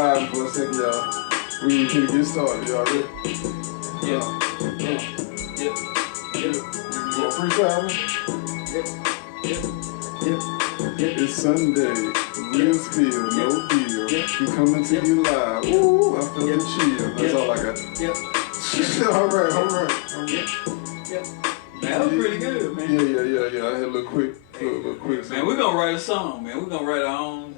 vibing for a second, y'all. We can get started, y'all ready? Yeah. You want freestyle? It's Sunday, real spill, no deal. We coming to you live. Ooh, I feel the chill. That's all I got. all right. Man, that was pretty good, man. Yeah. I had a little quick. Man, we're gonna write a song, man. We're gonna write our own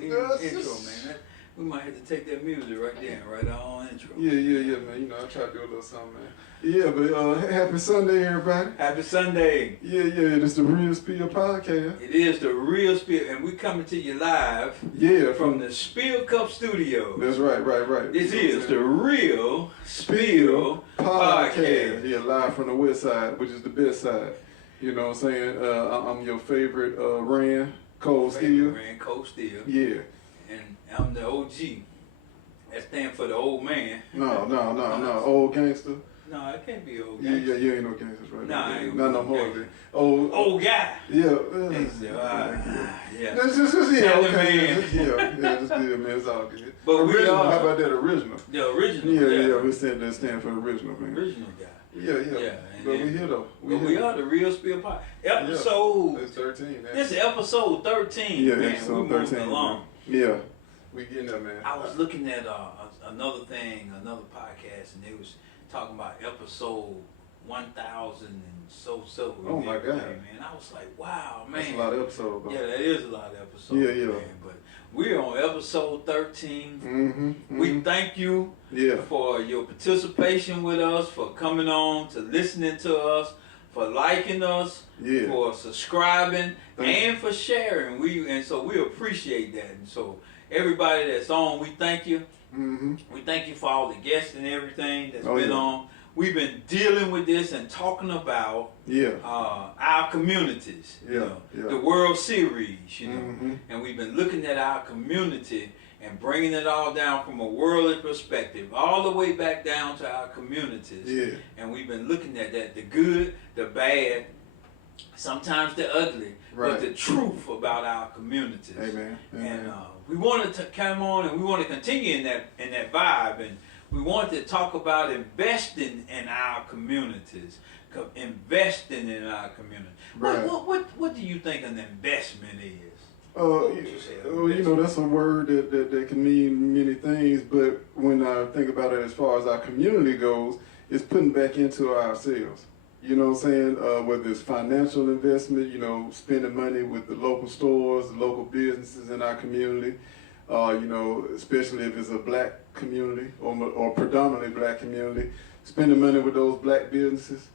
intro, man. We might have to take that music right there and write our own intro. Yeah, man. You know, I try to do a little something, man. Yeah, but happy Sunday, everybody. Happy Sunday. Yeah, it's the Real Spill Podcast. It is the Real Spill, and we coming to you live. Yeah, from the Spill Cup Studios. That's right. This is the Real Spill Podcast. Yeah, live from the west side, which is the best side. You know what I'm saying? I'm your favorite Rand, Cold Steel. Rand, Cold Steel. Yeah. And I'm the OG. That stands for the old man. No, old gangster. No, it can't be old gangster. Yeah, you ain't no gangsters right now. Nah, I ain't not no more. Old guy. Yeah. Yeah. Just man. Just good, man. It's all good. But original, how about that original? The original. Yeah, we stand for original, man. Original guy. Yeah. But we here though. We are the Real Spill Podcast. Episode. It's 13. Man. This is episode 13. Yeah, man. episode We're 13. along. Man. Yeah, we getting there, man. I was looking at another podcast, and they was talking about episode 1,000 and so. Oh my God, man! I was like, wow, man. That's a lot of episodes. Bro. Yeah, that is a lot of episodes. Yeah. Man. But we're on episode 13. Mm-hmm. We thank you. For your participation with us, for coming on, to listening to us, for liking us, for subscribing, and for sharing. So we appreciate that. And so everybody that's on, we thank you. Mm-hmm. We thank you for all the guests and everything that's been on. We've been dealing with this and talking about our communities, the World Series, and we've been looking at our community and bringing it all down from a worldly perspective, all the way back down to our communities. Yeah. And we've been looking at that, the good, the bad, sometimes the ugly, but the truth about our communities. Amen. And we wanted to come on and we want to continue in that vibe, and we wanted to talk about investing in our communities. Investing in our community. Right. What do you think an investment is? That's a word that can mean many things, but when I think about it as far as our community goes, it's putting back into ourselves. You know what I'm saying? Whether it's financial investment, spending money with the local stores, the local businesses in our community, especially if it's a black community or predominantly black community, spending money with those black businesses,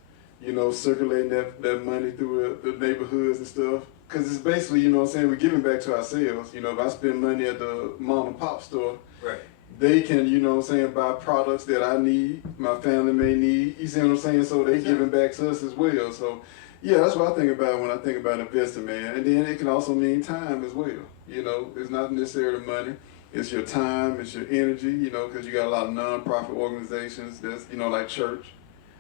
circulating that money through the neighborhoods and stuff. Because it's basically, we're giving back to ourselves. If I spend money at the mom and pop store, they can, buy products that I need, my family may need. You see what I'm saying? So they giving back to us as well. So, yeah, that's what I think about when I think about investing, man. And then it can also mean time as well. It's not necessarily money. It's your time, it's your energy, because you got a lot of nonprofit organizations that's, like church.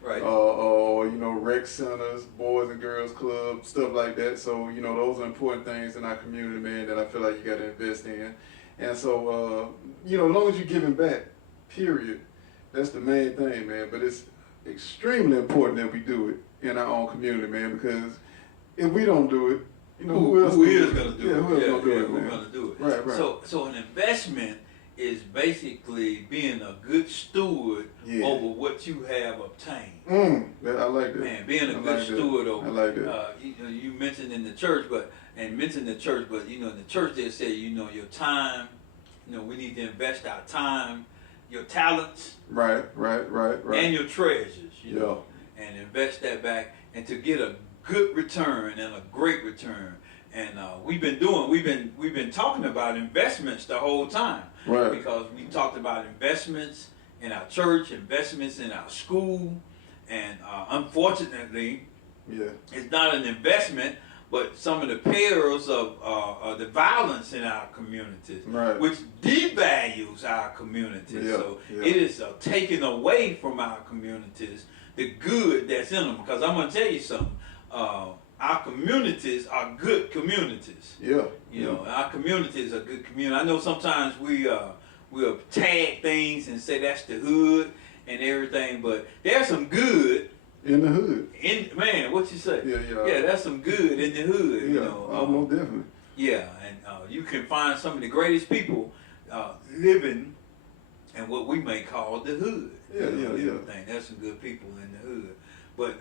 Right. Or rec centers, boys and girls clubs, stuff like that. So those are important things in our community, man, that I feel like you got to invest in. And so as long as you're giving back, period, that's the main thing, man. But it's extremely important that we do it in our own community, man, because if we don't do it, who else is going to do it? Who else going to do it? Who's going to do it? Right. So an investment is basically being a good steward over what you have obtained. I like that. Man, being a good steward over. I like that. You mentioned in the church, but in the church they say, your time, we need to invest our time, your talents. Right. And your treasures, and invest that back, and to get a good return and a great return. And we've been talking about investments the whole time. Right. Because we talked about investments in our church, investments in our school, and unfortunately, it's not an investment, but some of the perils of the violence in our communities, which devalues our communities. So it is taking away from our communities the good that's in them. Because I'm going to tell you something. Our communities are good communities. Our communities are good communities. I know sometimes we we'll tag things and say that's the hood and everything, but there's some good in the hood. Man, what you say? Yeah. That's some good in the hood. Yeah, You know, most definitely. Yeah, and you can find some of the greatest people living in what we may call the hood. Yeah. There's some good people in the hood, but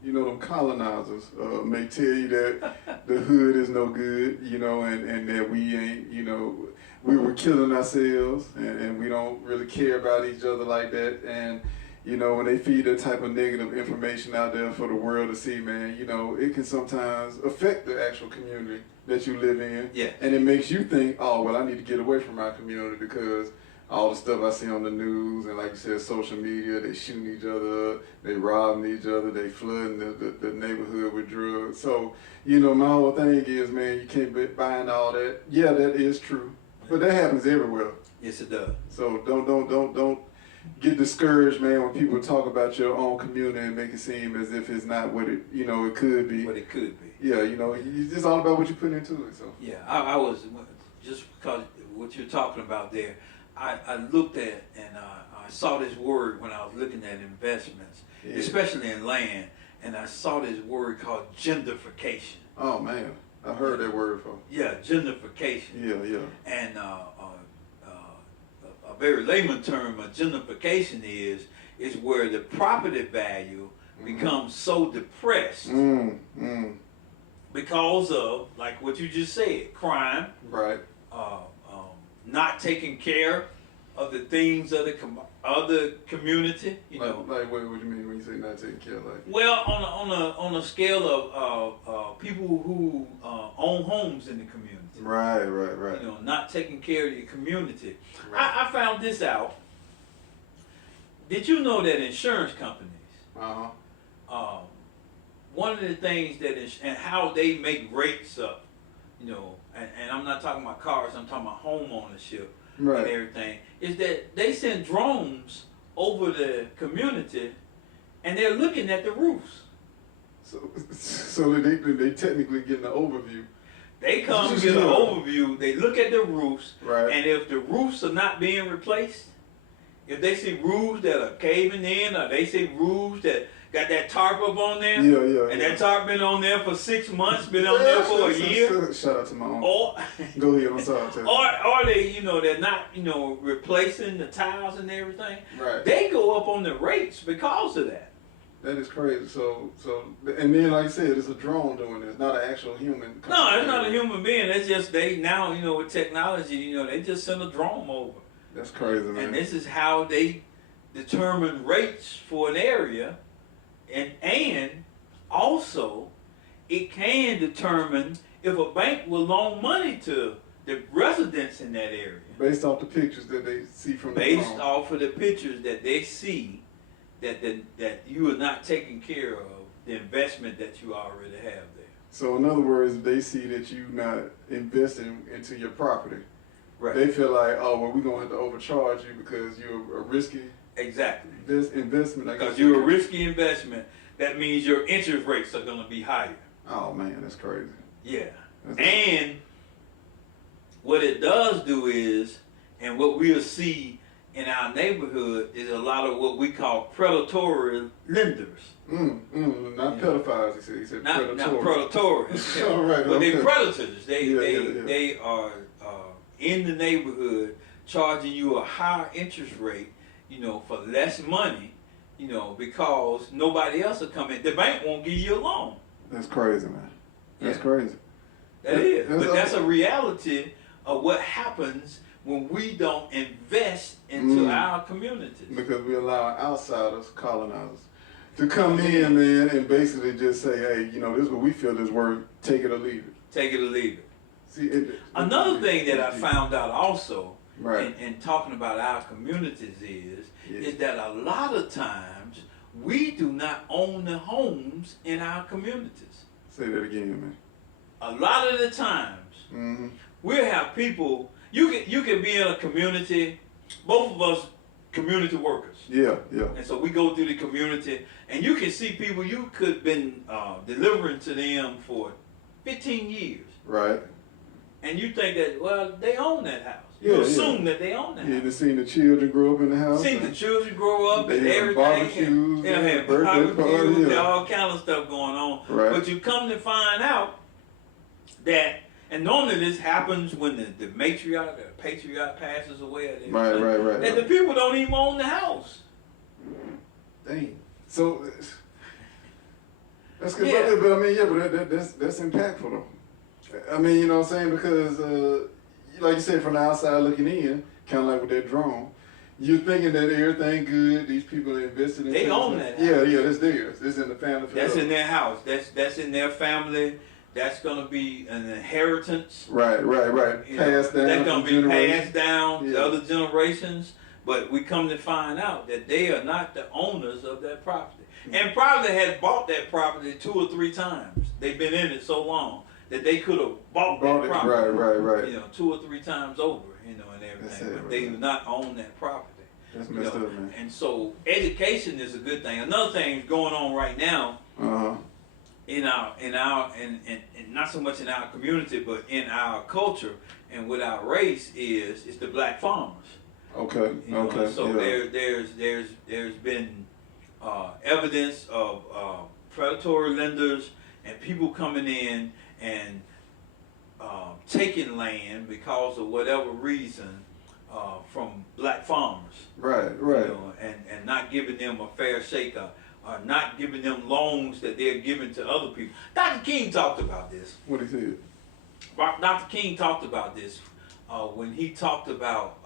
you know, them colonizers may tell you that the hood is no good, you know, and that we ain't, you know, we were killing ourselves and we don't really care about each other like that. And, you know, when they feed that type of negative information out there for the world to see, man, you know, it can sometimes affect the actual community that you live in. Yeah. And it makes you think, oh, well, I need to get away from my community because all the stuff I see on the news and, like you said, social media, they shooting each other up, they robbing each other, they flooding the neighborhood with drugs. So, you know, my whole thing is, man, you can't be buying all that. Yeah, that is true, but that happens everywhere. Yes, it does. So don't get discouraged, man, when people talk about your own community and make it seem as if it's not what it, you know, it could be. What it could be. Yeah, you know, it's just all about what you put into it. So. Yeah, I was, just because what you're talking about there, I looked at and I saw this word when I was looking at investments, especially in land, and I saw this word called gentrification. Oh man, I heard that word before. Yeah, gentrification. Yeah. And a very layman term of gentrification is where the property value becomes so depressed because of, like what you just said, crime, right? Not taking care of the things of the community, you know. Like what do you mean when you say not taking care of? Like, well, on a scale of people who own homes in the community. Right. You know, not taking care of the community. Right. I found this out. Did you know that insurance companies, one of the things that is, and how they make rates up, you know, and I'm not talking about cars, I'm talking about home ownership and everything, is that they send drones over the community and they're looking at the roofs. So they technically getting an overview. They come get an overview, they look at the roofs, right. And if the roofs are not being replaced, if they see roofs that are caving in, or they see roofs that got that tarp up on there, and that tarp been on there for 6 months, been on there for a year. Shout out to my own. Or go ahead, I'm sorry. Or they, you know, they're not, you know, replacing the tiles and everything. Right. They go up on the rates because of that. That is crazy. So, and then like you said, it's a drone doing this, not an actual human. No, it's not a human being. It's just they now, you know, with technology, you know, they just send a drone over. That's crazy, man. And this is how they determine rates for an area, and also it can determine if a bank will loan money to the residents in that area. Based off the pictures that they see from the Based phone. off of the pictures that they see that you are not taking care of the investment that you already have there. So in other words, they see that you not investing into your property. Right. They feel like, oh, well, we're going to have to overcharge you because you're a risky investment. Because you're a risky investment, that means your interest rates are going to be higher. Oh, man, that's crazy. Yeah. And what it does do is, and what we'll see in our neighborhood is a lot of what we call predatory lenders. Not pedophiles, he said not predatory. Not predatory. All right, but okay. they're predators. Yeah. They are in the neighborhood charging you a higher interest rate, you know, for less money, you know, because nobody else will come in. The bank won't give you a loan. That's crazy, man. That's crazy. That is. But that's a reality of what happens when we don't invest into our communities. Because we allow outsiders, colonizers, to come in, man, and basically just say, hey, you know, this is what we feel is worth, take it or leave it. Take it or leave it. See, another thing that I found out also, right, in talking about our communities is that a lot of times we do not own the homes in our communities. Say that again, man. A lot of the times we'll have people. You can be in a community. Both of us community workers. Yeah. And so we go through the community, and you can see people you could have been delivering to them for 15 years. Right. and you think that, well, they own that house. Yeah, You assume that they own that yeah, house. they seen the children grow up in the house. Seen the children grow up they and have everything. barbecues, They have birthday barbecues, parties, all kind of stuff going on. Right. But you come to find out that, and normally this happens when the matriarch or patriarch passes away. Right. And the people don't even own the house. Dang. So that's good, Yeah. but I mean, but that's impactful though. I mean, you know what I'm saying? Because like you said, from the outside looking in, kind of like with that drone, you're thinking that everything good. These people are invested in. They own that house. Yeah, that's theirs. It's in the family. That's in their house. That's in their family. That's gonna be an inheritance. Right. Passed down. That's gonna be passed down Yeah. to other generations. But we come to find out that they are not the owners of that property, and probably had bought that property 2 or 3 times. They've been in it so long that they could have bought that it. property. Right. You know, 2 or 3 times over. You know, and everything. But they do not own that property. That's messed up, man. And so education is a good thing. Another thing going on right now. In our not so much in our community, but in our culture and with our race is the black farmers. Okay. You know, Okay. So there's been evidence of predatory lenders and people coming in and taking land because of whatever reason from black farmers. Right. You know, and not giving them a fair shake. Are not giving them loans that they're giving to other people. Dr. King talked about this. What he said? Dr. King talked about this when he talked about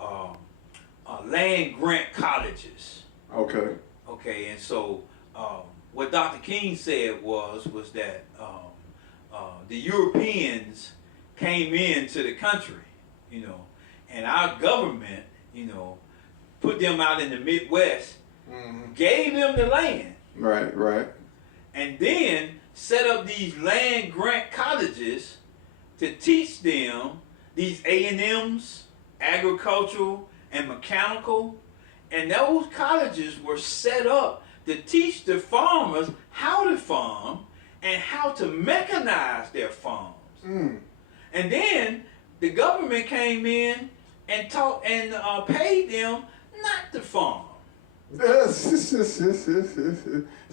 land grant colleges. Okay. Okay, and so what Dr. King said was that the Europeans came into the country, you know, and our government, you know, put them out in the Midwest, gave them the land. Right. And then set up these land grant colleges to teach them these A&Ms, agricultural and mechanical. And those colleges were set up to teach the farmers how to farm and how to mechanize their farms. And then the government came in and taught and paid them not to farm. So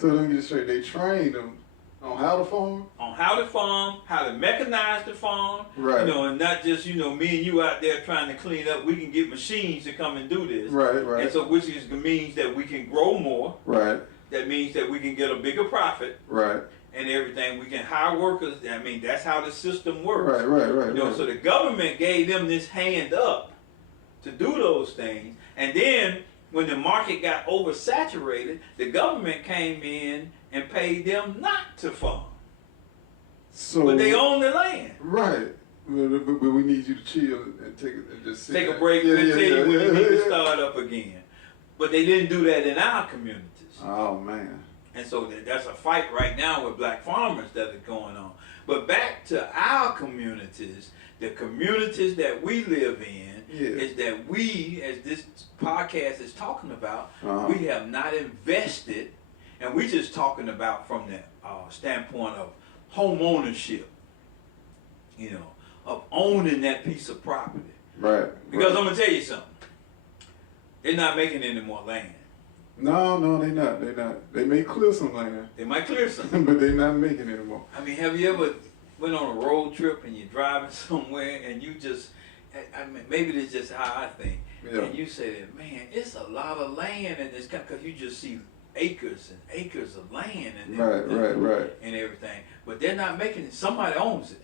let me get straight. They trained them on how to farm? On how to farm, how to mechanize the farm. Right. You know, and not just, you know, me and you out there trying to clean up. We can get machines to come and do this. Right. And so which means that we can grow more. Right. That means that we can get a bigger profit. Right. And everything. We can hire workers. I mean, that's how the system works. Right. You know, so the government gave them this hand up to do those things. And then when the market got oversaturated, the government came in and paid them not to farm. So, but they own the land. Right. But we need you to chill and just take a break and tell you when you need to start up again. But they didn't do that in our communities. Oh, man. And so that's a fight right now with black farmers that are going on. But back to our communities, the communities that we live in, is that we, as this podcast is talking about, we have not invested, and we're just talking about from the standpoint of home ownership, you know, of owning that piece of property. Right. Because I'm going to tell you something. They're not making any more land. No, they're not. They may clear some land. They might clear some. But they're not making it anymore. I mean, have you ever went on a road trip and you're driving somewhere and you just, I mean, maybe it's just how I think. Yeah. And you say that, man, it's a lot of land in this country, because you just see acres and acres of land and right. and everything. But they're not making it. Somebody owns it.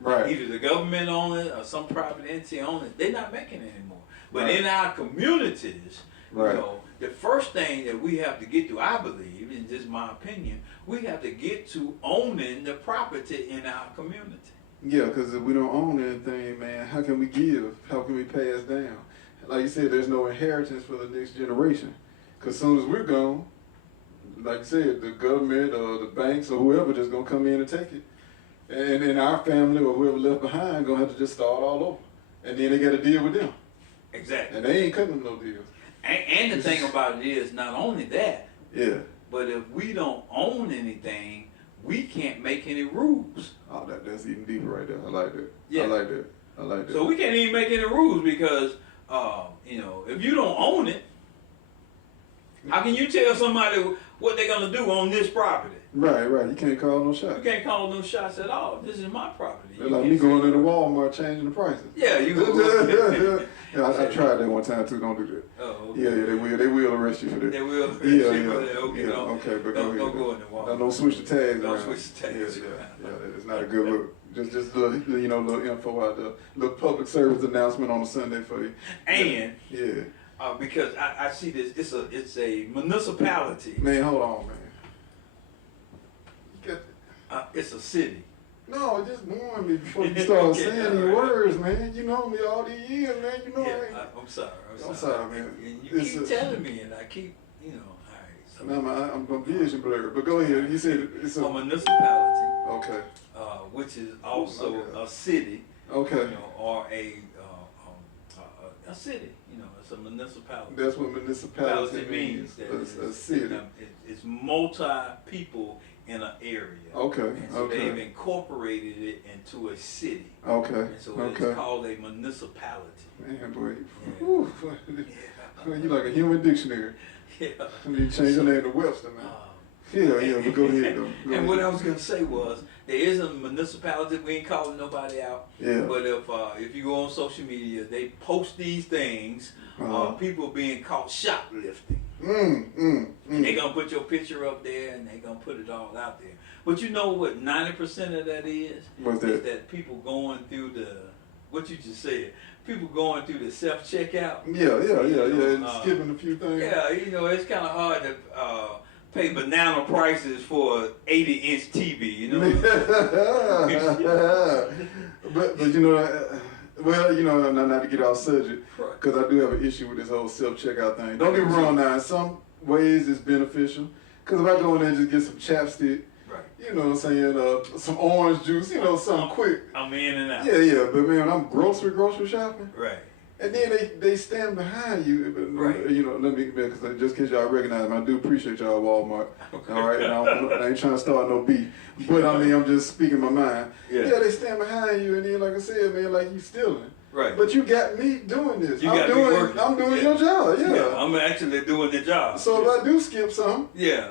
Right. Either the government owns it or some private entity owns it. They're not making it anymore. But in our communities, you know, the first thing that we have to get to, I believe, and this is my opinion, we have to get to owning the property in our community. Yeah, because if we don't own anything, man, how can we give? How can we pass down? Like you said, there's no inheritance for the next generation. Because as soon as we're gone, like you said, the government or the banks or whoever just going to come in and take it. And then our family or whoever left behind going to have to just start all over. And then they got to deal with them. Exactly. And they ain't cutting them no deals. And the thing about it is, not only that, but if we don't own anything, we can't make any rules. Oh, that's even deeper right there. I like that. Yeah. I like that. I like that. So we can't even make any rules because, you know, if you don't own it, how can you tell somebody what they're gonna do on this property? Right. You can't call no shots. You can't call no shots at all. This is my property. They're like me going into Walmart changing the prices. Yeah, you go. Yeah, I tried that one time too. Don't do that. Oh, okay. Yeah, they will arrest you for that. They will arrest Yeah, you for that. Okay, okay, but don't go ahead. go in the Walmart. Don't switch the tags Don't around. switch the tags around. Yeah, it's not a good look. Just little, you know, little info out there. Little public service announcement on a Sunday for you. And yeah. Because I see this, it's a municipality. Man, hold on, man. You got It's a city. No, just warn me before you start saying these words, man. You know me all these years, man. You know I'm sorry. I'm sorry, man. And you keep telling me, and I keep, you know, all right. So I'm vision blurred, but go ahead. You said it's a municipality. Okay. Which is also a city. Okay. You know, or a city. You know, it's a municipality. That's what municipality means. A city. It's multi people in an area. Okay. And so they've incorporated it into a city. Okay. And so it's called a municipality. Man, boy. Yeah. Ooh. You like a human dictionary. Yeah. You need to change your name to Webster, man. But go ahead, though. What I was going to say was, there is a municipality, we ain't calling nobody out. Yeah. But if you go on social media, they post these things, people being caught shoplifting. And they're going to put your picture up there and they're going to put it all out there. But you know what 90% of that is? What's that? Is that people going through what you just said, people going through the self-checkout. Yeah, and skipping a few things. Yeah, you know, it's kind of hard to pay banana prices for 80-inch TV, you know? but you know, well, you know, not to get off subject, because I do have an issue with this whole self-checkout thing. Don't get me wrong now, in some ways it's beneficial, because if I go in there and just get some chapstick, you know what I'm saying, some orange juice, you know, something quick. I'm in and out. Yeah, but man, when I'm grocery shopping. Right. And then they stand behind you, right. You know. Let me, because just in case y'all recognize them, I do appreciate y'all Walmart. Okay. All right, and I ain't trying to start no beef, but I mean I'm just speaking my mind. Yeah, they stand behind you, and then like I said, man, like you stealing. Right. But you got me doing this. I'm doing your job. Yeah. I'm actually doing the job. So if I do skip something,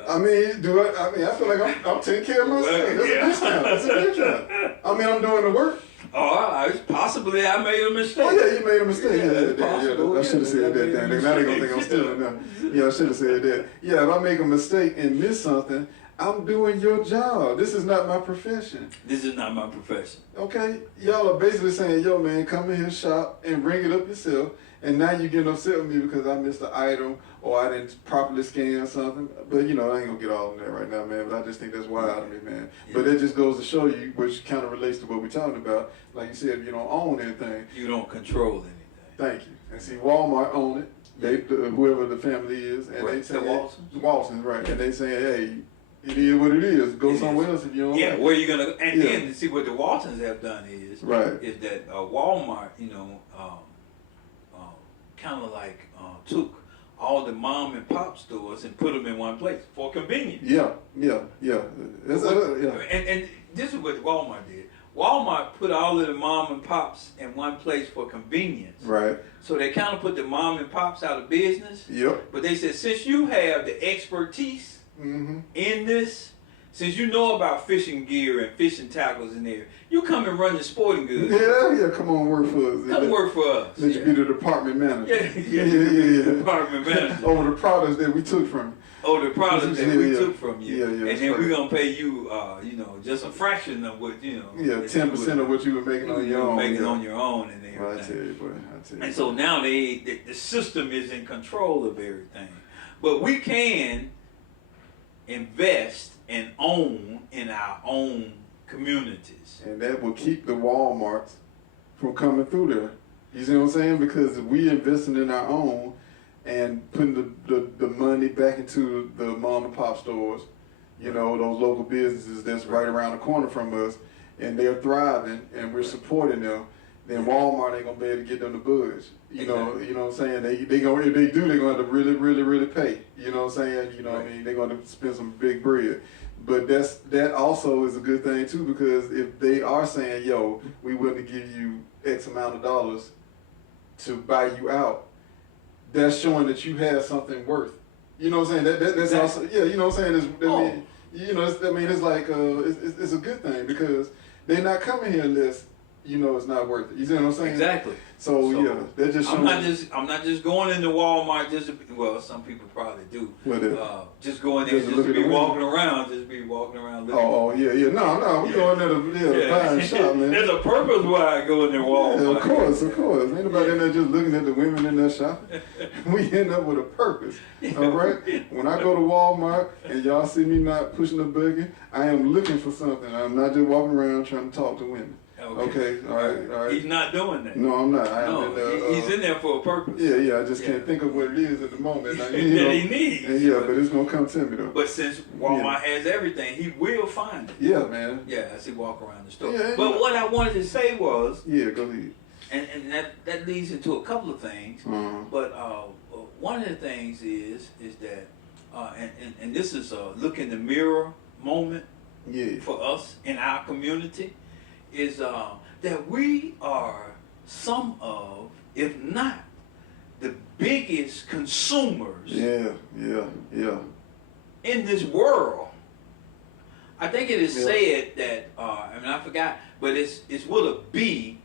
I mean, I feel like I'm taking care of myself. That's a discount. I mean, I'm doing the work. Oh, possibly I made a mistake. Oh yeah, you made a mistake. Yeah. I should have said that. Now they gonna think I'm stealing now. Yeah, I should have said that. Yeah, if I make a mistake and miss something, I'm doing your job. This is not my profession. This is not my profession. Okay? Y'all are basically saying, yo man, come in here, shop, and bring it up yourself. And now you're getting upset with me because I missed an item or I didn't properly scan something. But you know, I ain't gonna get all in that right now, man. But I just think that's wild to me, man. Yeah. But that just goes to show you, which kind of relates to what we're talking about. Like you said, if you don't own anything, you don't control anything. Thank you. And see, Walmart own it. They, whoever the family is, and they say Waltons, right? And they say, hey, it is what it is. Go somewhere else if you don't. Yeah, where you gonna? And then to see what the Waltons have done is that Walmart, you know, kind of like took all the mom and pop stores and put them in one place for convenience. Yeah. And this is what Walmart did. Walmart put all of the mom and pops in one place for convenience. Right. So they kind of put the mom and pops out of business. Yep. But they said, since you have the expertise in this, since you know about fishing gear and fishing tackles in there, you come and run the sporting goods. Yeah, come on, work for us. Come work for us. Let you be the department manager. Yeah. Department manager. Over the products that we took from you. Oh, the products that we took from you. Yeah. And then we're going to pay you, you know, just a fraction of what, you know. Yeah, 10% of what you were making on your own. Making on your own and everything. Well, I tell you, boy. And so now the system is in control of everything. But we can invest and own in our own communities. And that will keep the Walmarts from coming through there. You see what I'm saying? Because if we investing in our own and putting the money back into the mom and pop stores, you know, those local businesses that's right around the corner from us, and they're thriving and we're supporting them, then Walmart ain't gonna be able to get them to budge. You know what I'm saying? They gonna, if they do, they're gonna have to really pay. You know what I'm saying? You know what I mean? They're gonna spend some big bread. But that also is a good thing too, because if they are saying, yo, we willing to give you X amount of dollars to buy you out, that's showing that you have something worth. You know what I'm saying? That's also, yeah, you know what I'm saying? It's like, it's a good thing, because they're not coming here unless, you know, it's not worth it. You see what I'm saying? Exactly. So yeah, that just shows. I'm not just going into Walmart just to, well, some people probably do. Just going there just to be walking around, looking. Oh yeah. No, we going there to buy and shop, man. There's a purpose why I go in there Walmart. Yeah, of course. Ain't nobody in there just looking at the women in there shopping. We end up with a purpose. All right. When I go to Walmart and y'all see me not pushing a buggy, I am looking for something. I'm not just walking around trying to talk to women. Okay, all right. He's not doing that. No, I'm not. He's in there for a purpose. Yeah, I just can't think of what it is at the moment. That he needs. But it's gonna come to me though. But since Walmart has everything, he will find it. Yeah, man. Yeah, as he walk around the store. Yeah, but what I wanted to say was. Yeah, go ahead. And that leads into a couple of things. But one of the things is that, and this is a look in the mirror moment for us in our community, is that we are some of, if not the biggest consumers in this world. I think it is said that, I forgot, but it's with a B,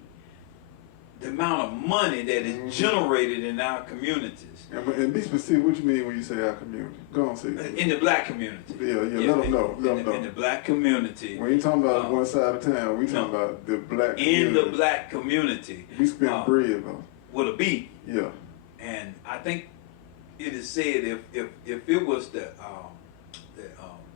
the amount of money that is generated in our communities. And be specific, what you mean when you say our community? Go on, say it. In the black community. Let them know. In the black community. We ain't talking about one side of town, we talking about the black community. In the black community. We spend bread, though. With a B. Yeah. And I think it is said if it was the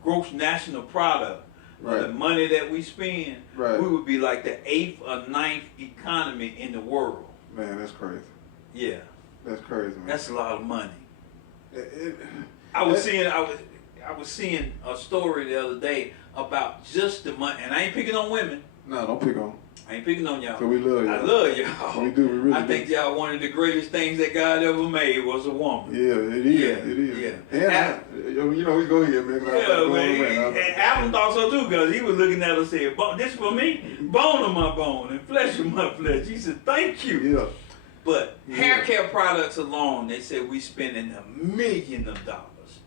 gross national product, the money that we spend, we would be like the 8th or 9th economy in the world. Man, that's crazy. Yeah. That's crazy, man. That's a lot of money. I was seeing a story the other day about just the money, and I ain't picking on women. No, don't pick on. I ain't picking on y'all. So we love y'all. I love y'all. We do. We really I think y'all one of the greatest things that God ever made was a woman. Yeah, it is. It is. Yeah. And we go here, man. And Adam thought so too, because he was looking at us and said, "This for me, bone of my bone and flesh of my flesh." He said, "Thank you." Yeah. But hair care products alone, they said we spending $millions of dollars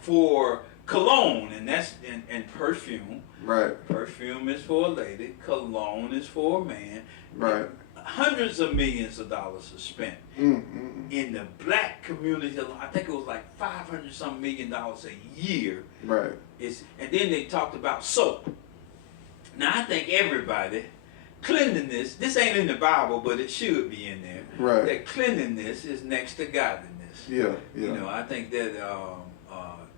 for cologne, and that's and perfume. Right. Perfume is for a lady. Cologne is for a man. Right. Hundreds of millions of dollars are spent in the black community. I think it was like $500-something million a year. Right. And then they talked about soap. Now I think everybody. Cleanliness, this ain't in the Bible, but it should be in there. Right. That cleanliness is next to godliness. Yeah. You know, I think that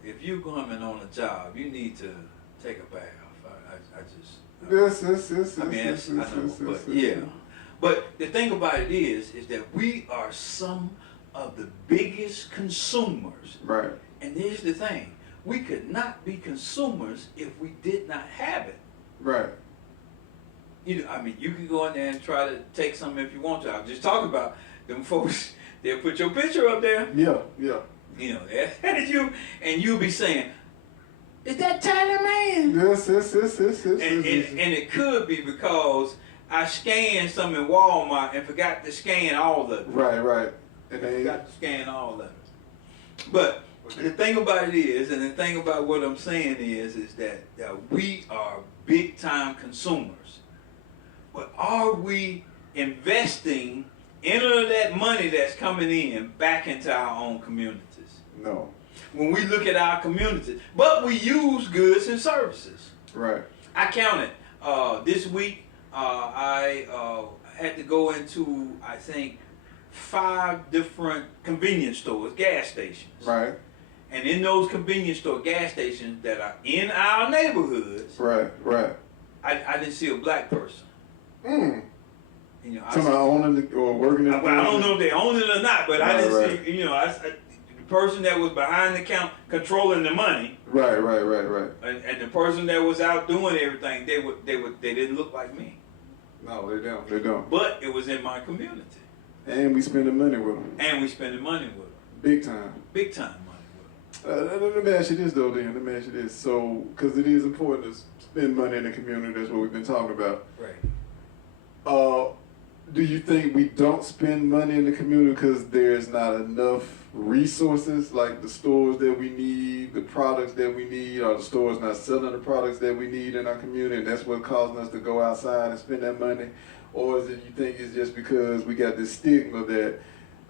if you're coming on a job, you need to take a bath. But the thing about it is that we are some of the biggest consumers. Right. And here's the thing: we could not be consumers if we did not have it. Right. You can go in there and try to take something if you want to. I was just talking about them folks. They'll put your picture up there. Yeah. You know, that's you, and you'll be saying, "Is that Tyler Man?" Yes. And it could be because I scanned some in Walmart and forgot to scan all of it. Right. And I forgot to scan all of it. But the thing about it is, and the thing about what I'm saying is that we are big time consumers. But are we investing any of that money that's coming in back into our own communities? No. When we look at our communities, but we use goods and services. Right. I counted this week. I had to go into, I think, 5 different convenience stores, gas stations. Right. And in those convenience store gas stations that are in our neighborhoods, right. I didn't see a black person. You know, somebody owning it or working it. I don't know if they own it or not, but I didn't see. You know, the person that was behind the counter controlling the money. Right. And the person that was out doing everything, they didn't look like me. No, they don't. But it was in my community. And we spending money with them. And we spending money with them. Big time. Big time money with them. Let me ask you this though. Then let me ask you this. So, because it is important to spend money in the community. That's what we've been talking about. Right. Do you think we don't spend money in the community because there's not enough resources, like the stores that we need, the products that we need, or the stores not selling the products that we need in our community, and that's what causing us to go outside and spend that money? Or is it you think it's just because we got this stigma that,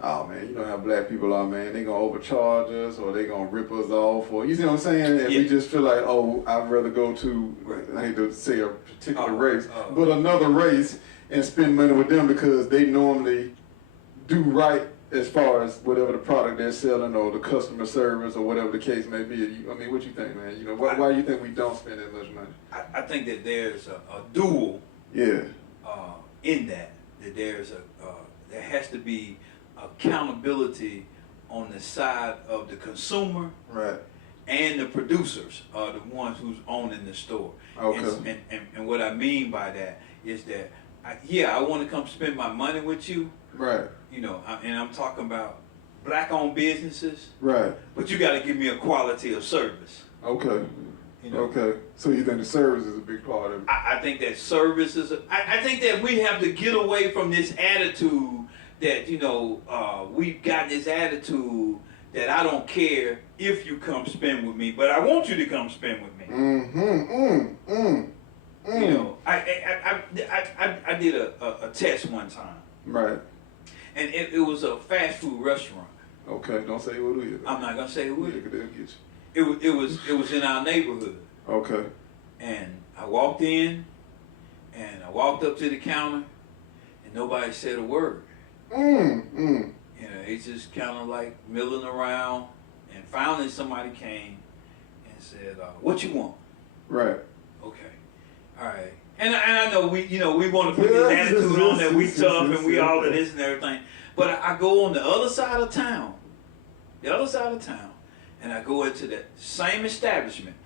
oh man, you know how black people are, man, they gonna overcharge us or they gonna rip us off, or you see what I'm saying? And we just feel like, oh, I'd rather go to, I hate to say a particular race, but another race and spend money with them because they normally do right as far as whatever the product they're selling or the customer service or whatever the case may be. I mean, what you think, man? You know, why do you think we don't spend that much money? I think that there's a dual in that there's there has to be accountability on the side of the consumer, right, and the producers are the ones who's owning the store. Okay. And what I mean by that is that I want to come spend my money with you, right? You know, and I'm talking about black-owned businesses, right? But you got to give me a quality of service. Okay. You know? Okay. So you think the service is a big part of it? I think that service is. I think that we have to get away from this attitude that, you know, we've got this attitude that I don't care if you come spend with me, but I want you to come spend with me. You know, I did a test one time. Right. And it was a fast food restaurant. Okay, don't say who it is. I'm not gonna say who it is. They'll get you. It was in our neighborhood. Okay. And I walked in, and I walked up to the counter, and nobody said a word. You know, it's just kind of like milling around, and finally somebody came and said, "What you want?" Right. Okay. All right. And I know we want to put this attitude on that we tough and we all of this and everything. But I go on the other side of town, and I go into that same establishment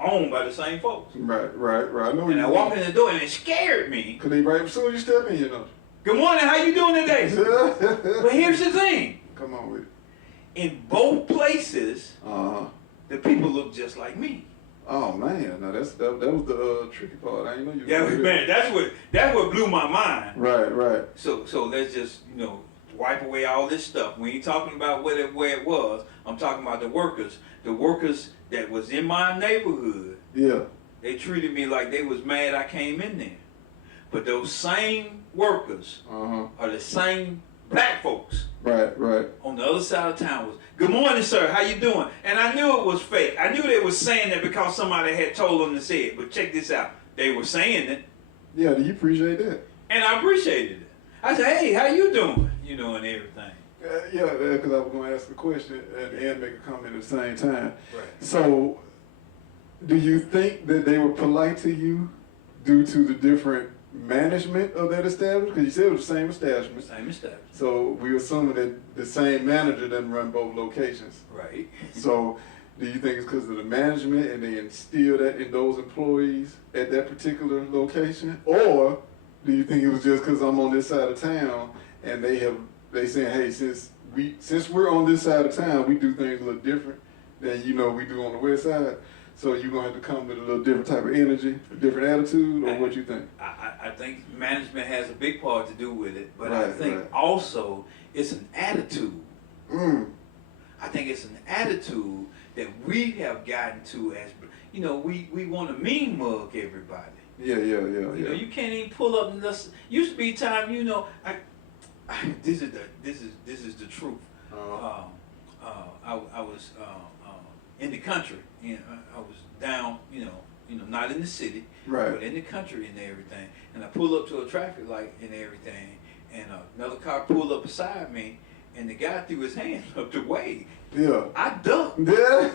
owned by the same folks. Right. I know. And I walk in the door and it scared me. Cause they right as soon as you step in, you know. Good morning, how you doing today? But here's the thing. Come on with it. In both places, the people look just like me. Oh man, now that was the tricky part. I didn't know you. Yeah, man, that's what blew my mind. Right. So let's just wipe away all this stuff. We ain't talking about where it was. I'm talking about the workers that was in my neighborhood. Yeah. They treated me like they was mad I came in there. But those same workers are the same black folks. Right. On the other side of town was, "Good morning, sir. How you doing?" And I knew it was fake. I knew they was saying that because somebody had told them to say it. But check this out. They were saying it. Yeah, do you appreciate that? And I appreciated it. I said, "Hey, how you doing?" You know, and everything. Yeah, because I was going to ask a question and make a comment at the same time. Right. So, do you think that they were polite to you due to the different management of that establishment? Because you said it was the same establishment. Same establishment. So we assuming that the same manager doesn't run both locations. Right. So do you think it's because of the management and they instill that in those employees at that particular location? Or do you think it was just because I'm on this side of town and they saying, hey, since we're on this side of town, we do things a little different than we do on the west side? So you're going to have to come with a little different type of energy, a different attitude, or what you think? I think management has a big part to do with it, but I think also it's an attitude. I think it's an attitude that we have gotten to as, we want to mean mug everybody. Yeah. You can't even pull up and listen. Used to be time, this is the truth. I was in the country. I was down, not in the city, but in the country and everything. And I pull up to a traffic light and everything, and another car pulled up beside me, and the guy threw his hand up to wave. Yeah. I ducked. Yeah.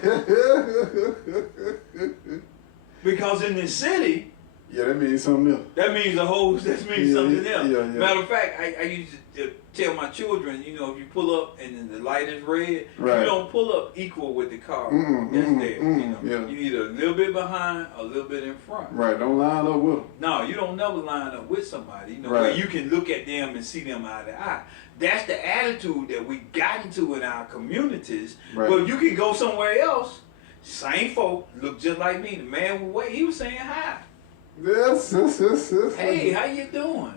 Because in the city. Yeah, that means something else. That means something else. Yeah. Matter of fact, I used to tell my children, you know, if you pull up and the light is red, right. you don't pull up equal with the car that's there. You know, yeah. you either a little bit behind or a little bit in front. Right, don't line up with them. No, you don't never line up with somebody, you know, right. where you can look at them and see them eye to eye. That's the attitude that we got into in our communities. Right. Well, you can go somewhere else, same folk, look just like me. The man was wait, he was saying hi. Yes. Hey, how you doing?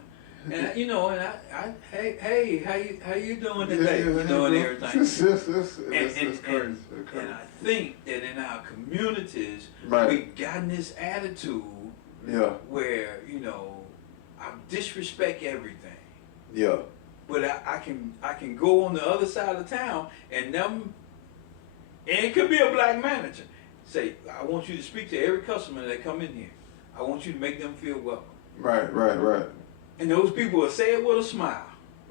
And you know, and I hey, how you doing today? You know, and everything. It's crazy. And I think that in our communities, right. we've gotten this attitude where, you know, I disrespect everything. Yeah. But I can go on the other side of town and them, and it could be a black manager, say, I want you to speak to every customer that come in here. I want you to make them feel welcome. Right. And those people will say it with a smile.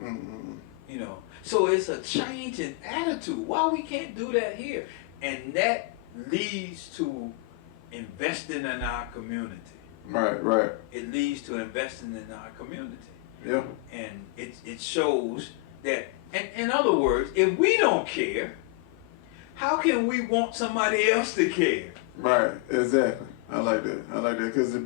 Mm-hmm. You know, so it's a change in attitude. Why we can't do that here? And that leads to investing in our community. Right. It leads to investing in our community. Yeah. And it shows that, and in other words, if we don't care, how can we want somebody else to care? Right, exactly. I like that because if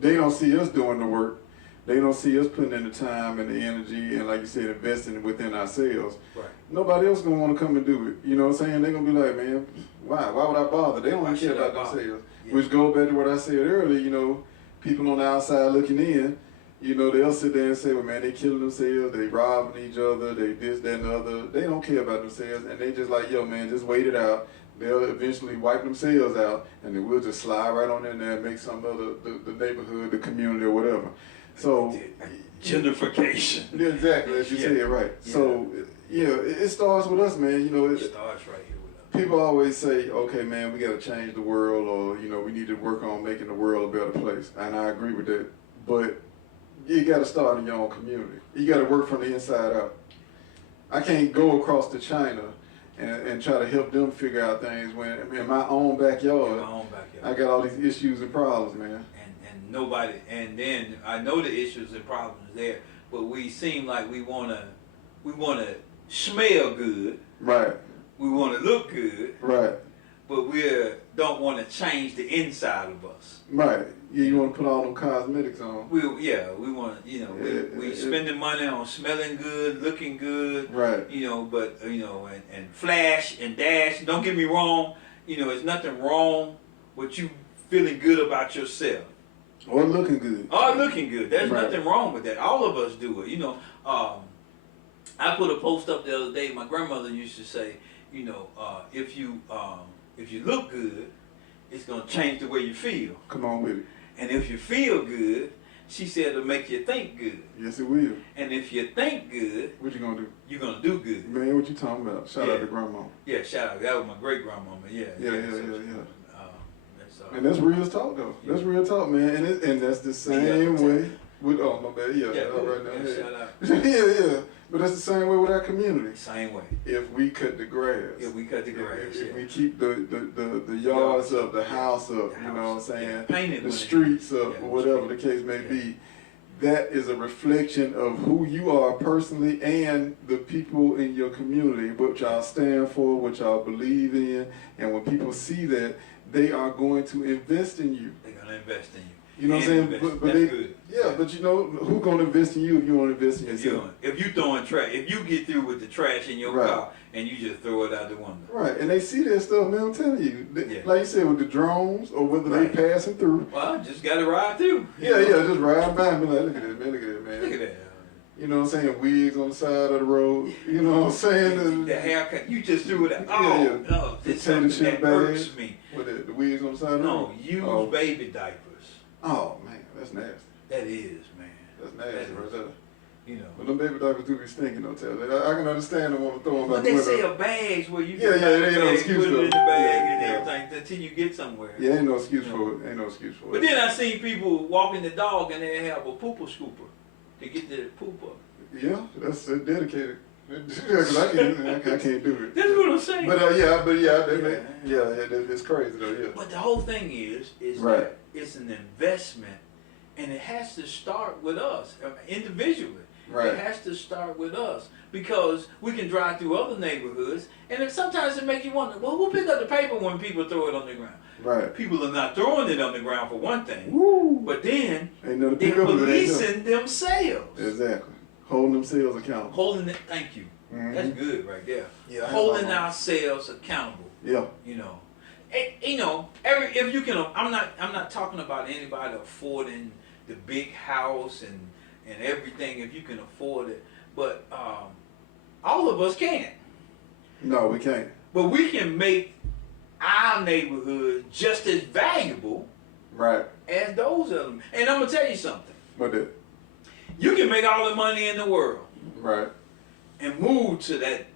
they don't see us doing the work, they don't see us putting in the time and the energy and, like you said, investing within ourselves. Right. Nobody else gonna want to come and do it. You know what I'm saying? They're gonna be like, man, why would I bother? They don't even care about themselves. Yeah. Which goes back to what I said earlier. You know, people on the outside looking in. You know, they'll sit there and say, well, man, they killing themselves, they robbing each other, they this, that, and the other. They don't care about themselves, and they just like, yo, man, just wait it out. They'll eventually wipe themselves out, and then we'll just slide right on in there and make some other, the neighborhood, the community, or whatever. So, gentrification. Yeah, exactly, as you said, right. Yeah. So, yeah, it starts with us, man. You know, it starts right here with us. People always say, okay, man, we got to change the world, or, you know, we need to work on making the world a better place. And I agree with that. But you got to start in your own community. You got to work from the inside out. I can't go across to China and try to help them figure out things when in my own backyard, I got all these issues and problems, man. And nobody, and then I know the issues and problems there, but we seem like we wanna smell good. Right. We wanna look good. Right. But we don't want to change the inside of us. Right. Yeah, you want to put all them cosmetics on. We want, you know, we spending money on smelling good, looking good. Right. You know, but, you know, and flash and dash. Don't get me wrong. You know, there's nothing wrong with you feeling good about yourself. Or looking good. Or looking good. There's nothing wrong with that. All of us do it. You know, I put a post up the other day. My grandmother used to say, you know, if you look good, it's going to change the way you feel. Come on with it. And if you feel good, she said it'll make you think good. Yes, it will. And if you think good, what you going to do? You're going to do good. Man, what you talking about? Shout out to grandma. Yeah, shout out. That was my great-grandmama. Yeah. And that's real talk, though. Yeah. That's real talk, man. And that's the same way with, oh, my bad. Yeah, all right now. Shout out. Yeah. But that's the same way with our community. Same way. If we cut the grass. If we cut the grass. If we keep the yards up, the house up, you know what I'm saying? Paint the streets up, or whatever the case may be. That is a reflection of who you are personally and the people in your community, what y'all stand for, what y'all believe in. And when people see that, they are going to invest in you. They're going to invest in you. You know what I'm saying? But that's good. Yeah, but you know, who's going to invest in you if you don't invest in yourself? If you throwing trash, if you get through with the trash in your car and you just throw it out the window. Right, and they see that stuff, man, I'm telling you. Like you said, with the drones or whether they passing through. Well, just got to ride through. Yeah, just ride by and be like, look at that, man, man. Look at that. You know what I'm saying? Wigs on the side of the road. You know what I'm saying? The haircut, you just threw it out. Oh, no, it's something that hurts me. What, the wigs on the side of the road? No, use baby diapers. Oh, man, that's nasty. That is, man. That's nasty right there. You know. But them baby diapers do be stinking, don't tell that. I can understand them want to throw them out the window. But they sell bags where you can put no excuse it in the bag and everything until you get somewhere. Yeah, ain't no excuse for it. Ain't no excuse for it. But then I seen people walking the dog and they have a pooper scooper to get the poop up. Yeah, that's dedicated. Because I can't do it. That's what I'm saying. But it's crazy though. Yeah. But the whole thing is that it's an investment, and it has to start with us individually. Right. It has to start with us, because we can drive through other neighborhoods, and sometimes it makes you wonder, well, who pick up the paper when people throw it on the ground? Right. People are not throwing it on the ground for one thing. Woo. But then Ain't nothing to they're pick up if it ain't policing themselves. Exactly. Holding themselves accountable. Holding it. Thank you. Mm-hmm. That's good right there. Yeah, Holding ourselves accountable. Yeah. You know, if you can, I'm not talking about anybody affording the big house and everything if you can afford it, but all of us can't. No, we can't. But we can make our neighborhood just as valuable, right, as those of them. And I'm gonna tell you something. What that? You can make all the money in the world, right, and move to that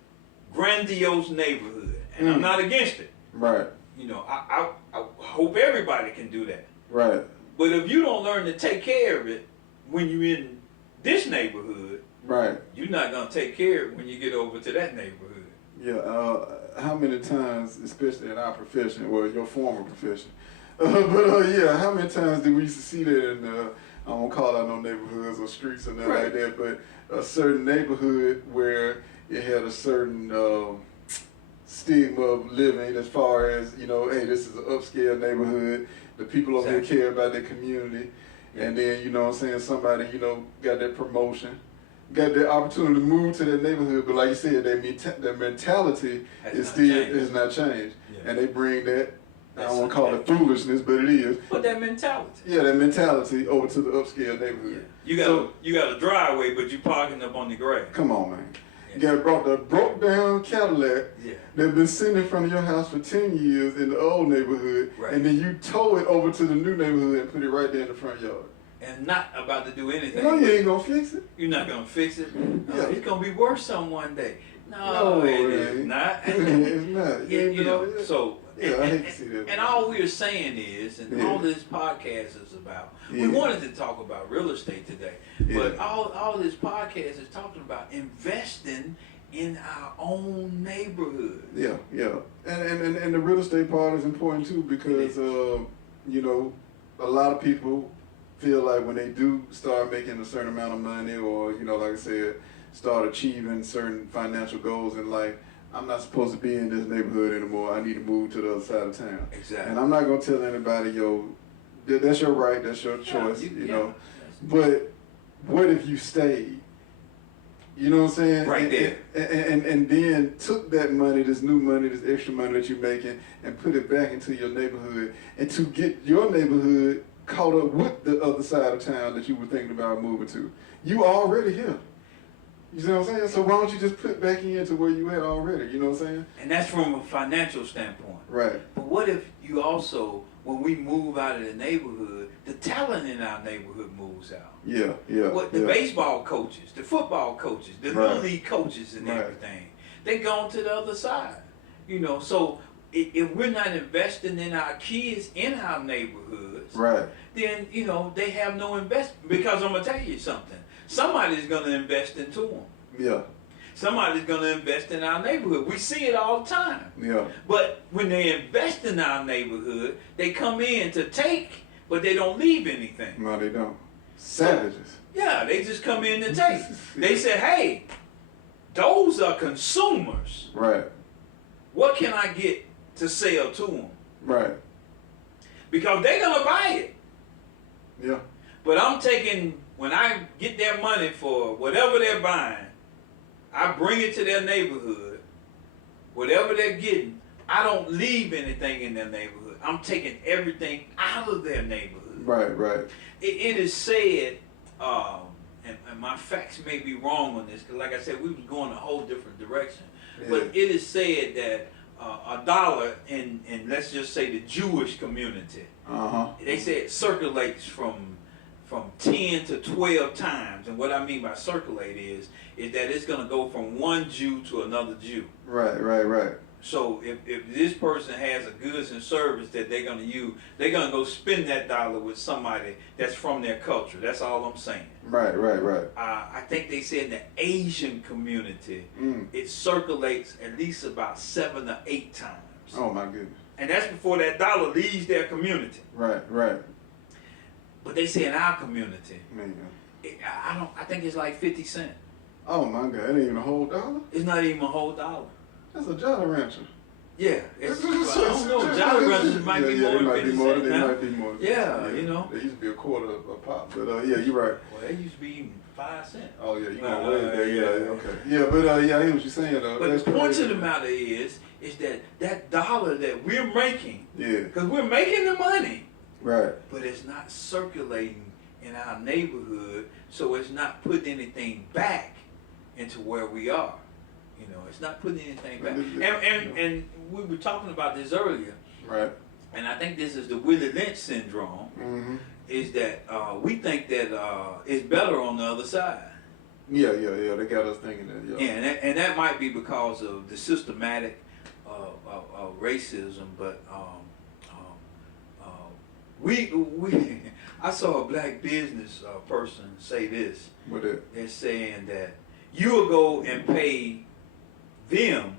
grandiose neighborhood, and I'm not against it. Right. You know, I hope everybody can do that. Right. But if you don't learn to take care of it when you're in this neighborhood, right, you're not gonna take care of it when you get over to that neighborhood. Yeah. How many times, especially in our profession, well, your former profession, yeah, how many times did we used to see that in, I won't call out no neighborhoods or streets or nothing like that, but a certain neighborhood where it had a certain stigma of living as far as, you know, hey, this is an upscale neighborhood, the people over here care about their community, and then, you know what I'm saying, somebody, you know, got that promotion, got the opportunity to move to that neighborhood, but like you said, their mentality is not changed. Yeah. And they bring that, I don't want to call it foolishness, but it is. But that mentality. Yeah, that mentality over to the upscale neighborhood. Yeah. You got a driveway, but you parking up on the grass. Come on, man. Yeah. You got a broke down Cadillac that's been sitting in front of your house for 10 years in the old neighborhood, and then you tow it over to the new neighborhood and put it right there in the front yard. And not about to do anything. No, you ain't gonna fix it. You're not gonna fix it. No, it's gonna be worse some one day. No, it is not. It's not. You know, so I hate to see that. And all we're saying is, and all this podcast is about, we wanted to talk about real estate today, but all this podcast is talking about investing in our own neighborhood. Yeah, yeah, and the real estate part is important too, because you know, a lot of people feel like when they do start making a certain amount of money, or, you know, like I said, start achieving certain financial goals in life, I'm not supposed to be in this neighborhood anymore. I need to move to the other side of town. Exactly. And I'm not gonna tell anybody, yo, that's your right, that's your choice, you know. But what if you stayed? You know what I'm saying? Right there. And then took that money, this new money, this extra money that you're making, and put it back into your neighborhood, and to get your neighborhood caught up with the other side of town that you were thinking about moving to. You already here. You see what I'm saying? So why don't you just put back into where you at already? You know what I'm saying? And that's from a financial standpoint. Right. But what if you also, when we move out of the neighborhood, the talent in our neighborhood moves out? Yeah, yeah. What the baseball coaches, the football coaches, the little league coaches and everything, they gone to the other side. You know, so if we're not investing in our kids in our neighborhoods, then, you know, they have no investment. Because I'm gonna tell you something. Somebody's gonna invest into them. Yeah. Somebody's gonna invest in our neighborhood. We see it all the time. Yeah. But when they invest in our neighborhood, they come in to take, but they don't leave anything. No, they don't. Savages. Yeah, they just come in to take. They say, hey, those are consumers. Right. What can I get to sell to them? Right. Because they're gonna buy it. Yeah. But I'm taking, when I get their money for whatever they're buying, I bring it to their neighborhood. Whatever they're getting, I don't leave anything in their neighborhood. I'm taking everything out of their neighborhood. Right, right. It is said, and my facts may be wrong on this, because like I said, we was going a whole different direction. Yeah. But it is said that a dollar in let's just say the Jewish community, they say it circulates from 10 to 12 times. And what I mean by circulate is that it's going to go from one Jew to another Jew. Right, right, right. So if this person has a goods and service that they're going to use, they're going to go spend that dollar with somebody that's from their culture. That's all I'm saying. Right, right, right. I think they said in the Asian community, it circulates at least about 7 or 8 times. Oh, my goodness. And that's before that dollar leaves their community. Right, right. But they say in our community, I think it's like 50 cents. Oh my God, it ain't even a whole dollar? It's not even a whole dollar. That's a Jolly Rancher. Yeah, it's, well, I don't know. Jolly Ranchers might be more than 50 cents now. Might be more. Yeah, you know. They used to be a quarter a pop, but yeah, you're right. Well, they used to be even 5 cents. Oh yeah, you going way there? Yeah, okay. Yeah, but yeah, I hear what you're saying though. But that's the point crazy. of the matter is that dollar that we're making, Yeah. because we're making the money, Right. but it's not circulating in our neighborhood, so it's not putting anything back into where we are. You know, it's not putting anything back. And we were talking about this earlier. Right. And I think this is the Willie Lynch syndrome. Mm-hmm. Is that we think that it's better on the other side. Yeah. They got us thinking that. Yeah. Yeah, and that might be because of the systematic racism, but we I saw a black business person say this. What it? They're saying that you will go and pay them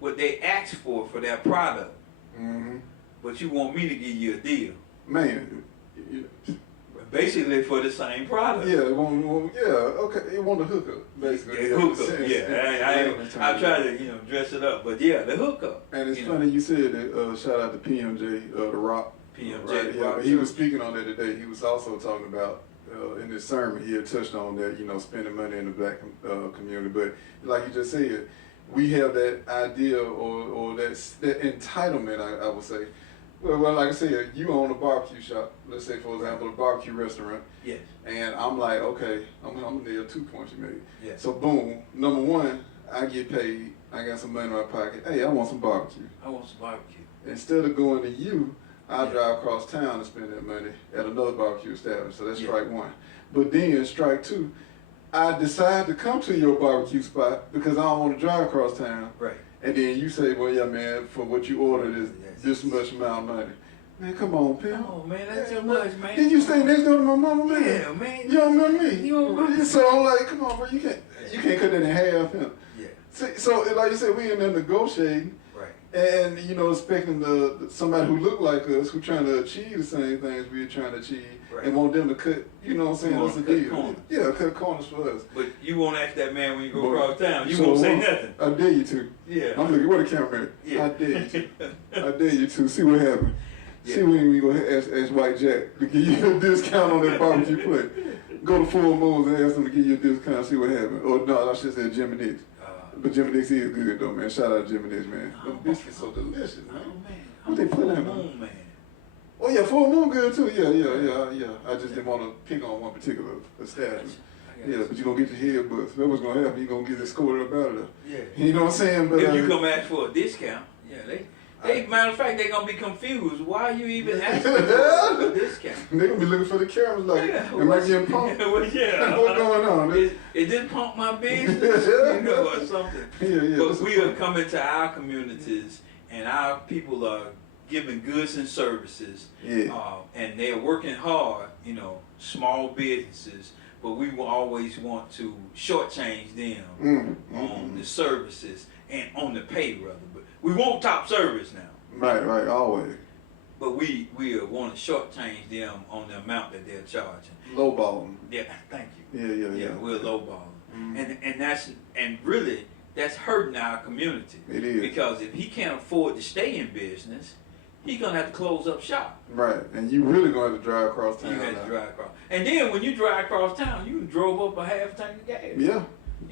what they asked for their product, Mm-hmm. but you want me to give you a deal. Man. Basically for the same product. Yeah, okay. It want the hookup, basically. The hookup, yeah. I try to, dress it up, but yeah, the hookup. And it's funny you said that. Shout out to PMJ, The Rock. PMJ, right? The Rock. Yeah, he was speaking on that today. He was also talking about in his sermon. He had touched on that, spending money in the black community. But like you just said, we have that idea or that entitlement. I would say. Well, like I said, you own a barbecue shop. Let's say, for example, a barbecue restaurant. Yes. And I'm like, okay, I'm gonna nail 2 points you made. Yes. So boom, number one, I get paid. I got some money in my pocket. Hey, I want some barbecue. I want some barbecue. Instead of going to you, I drive across town and spend that money at another barbecue establishment. So that's strike one. But then strike two, I decide to come to your barbecue spot because I don't want to drive across town. Right. And then you say, well, yeah, man, for what you ordered is this much amount of money. Man, come on, pimp. Oh, man, that's too much, man. Did you stay next door to my mama, man? Yeah, man. You don't remember me? You don't remember me? So I'm like, come on, bro, you can't cut that in half, him. Yeah. So like you said, we in there negotiating. Right. And, expecting somebody who look like us, who trying to achieve the same things we're trying to achieve, right. and want them to cut, us a deal. Corners. Yeah, cut corners for us. But you won't ask that man when you go across town. You so won't say nothing. I dare you to. Yeah. I'm looking, where the camera at? Yeah. I dare you to. I dare you to. See what happens. Yeah. See when we go ask White Jack to give you a discount on that barbecue plate. Go to Full Moons and ask them to give you a discount, see what happens. Or no, I should say Jimmy Dix. But Jimmy Dix is good though, man. Shout out to Jimmy Dix, man. Them biscuits so delicious, man. Oh, man. What they put in them? Moon, man. Oh yeah, Full Moon good too. Yeah. I just didn't want to pick on one particular establishment. Yeah, but you're going to get your head bust. That's what's going to happen. You're going to get escorted up out of there. Yeah. You know what I'm saying? But if you come ask for a discount, matter of fact, they're going to be confused. Why are you even asking for a discount? They're going to be looking for the cameras like, am I getting pumped? Well, yeah. What's going on? Is this pump my business? Or something. Yeah. But we are coming to our communities, and our people are giving goods and services. Yeah. And they're working hard, small businesses. But we will always want to shortchange them on the services and on the pay, rather. But we want top service now. Right, always. But we want to shortchange them on the amount that they're charging. Lowballing. Yeah, thank you. Yeah. We're lowballing, and really that's hurting our community. It is, because if he can't afford to stay in business, he's gonna have to close up shop. Right, and you really gonna have to drive across town. You have to drive across, and then when you drive across town, you drove up a half tank of gas. Yeah,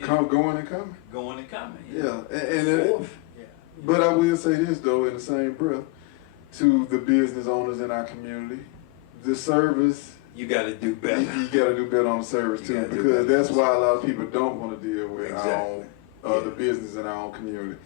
going and coming. Going and coming. Yeah, Yeah. But I will say this though, in the same breath, to the business owners in our community, the service. You got to do better. You got to do better on the service too, because that's why a lot of people don't want to deal with our own, the business in our own community.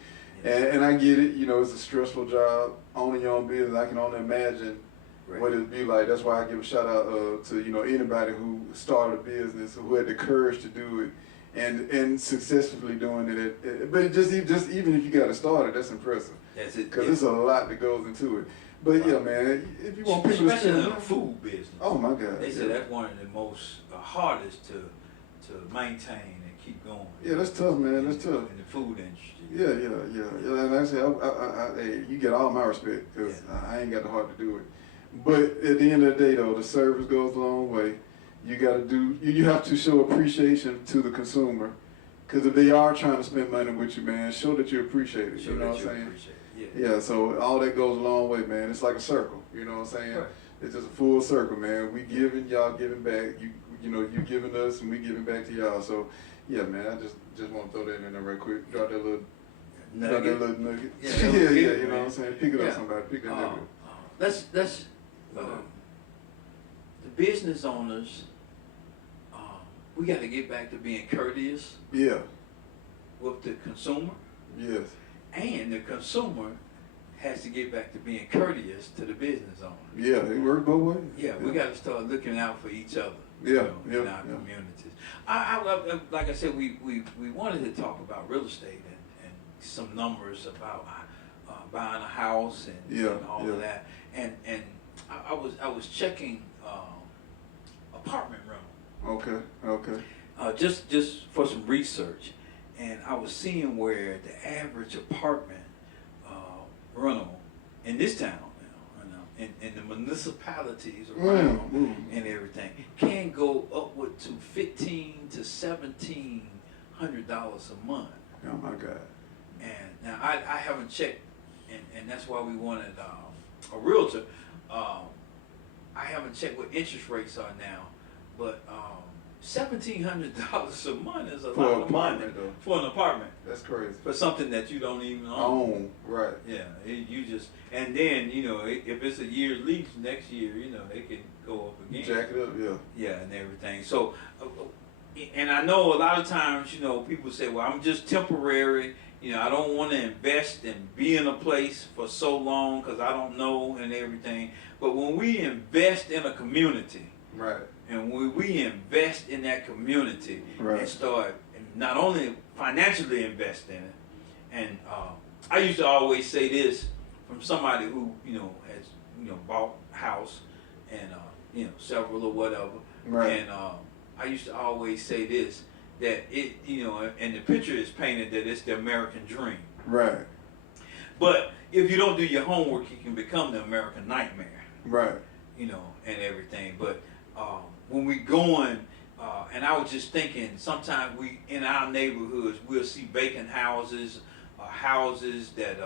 And I get it, it's a stressful job, owning your own business. I can only imagine what it'd be like. That's why I give a shout out to anybody who started a business, who had the courage to do it, and successfully doing it. But just even if you got to start it, that's impressive. That's it. Because there's a lot that goes into it. But yeah, man, if you want people to especially in the food business. Oh my God. They say that's one of the most hardest to maintain and keep going. Yeah, that's tough, man. That's tough. In the food industry. Yeah. And like I said, hey, you get all my respect because I ain't got the heart to do it. But at the end of the day, though, the service goes a long way. You got to do. You have to show appreciation to the consumer, because if they are trying to spend money with you, man, show that you appreciate it. You know what I'm saying? Yeah. So all that goes a long way, man. It's like a circle. You know what I'm saying? Right. It's just a full circle, man. We giving, y'all giving back. You know, you giving us, and we giving back to y'all. So, yeah, man. I just want to throw that in there right quick. Drop that little nugget. Yeah, yeah. You man. know what I'm saying? Pick it up, somebody. Pick that nugget. Let's the business owners. We got to get back to being courteous. Yeah. With the consumer. Yes. And the consumer has to get back to being courteous to the business owner. Yeah, it works both ways. Yeah, we got to start looking out for each other. Yeah, in our communities. I like I said, we wanted to talk about real estate and some numbers about buying a house and all of that. And I was checking apartment rental. Okay. Just for some research, and I was seeing where the average apartment rental in this town, in the municipalities around and everything, can go upward to $1,500 to $1,700 a month. Oh my God! And now I haven't checked, and that's why we wanted a realtor. I haven't checked what interest rates are now, but $1,700 a month is a lot of money for an apartment. That's crazy. For something that you don't even own. Right. Yeah, you just, and then, if it's a year's lease, next year, it can go up again. Jack it up, yeah. Yeah, and everything. So, and I know a lot of times, people say, well, I'm just temporary. I don't want to invest and be in a place for so long because I don't know and everything. But when we invest in a community, right, and we invest in that community and start not only financially invest in it, and I used to always say this from somebody who has bought a house and several or whatever, and I used to always say this, that it and the picture is painted that it's the American dream, right, but if you don't do your homework, it can become the American nightmare, right, and everything. But when we going, and I was just thinking, sometimes we, in our neighborhoods, we'll see vacant houses, houses that,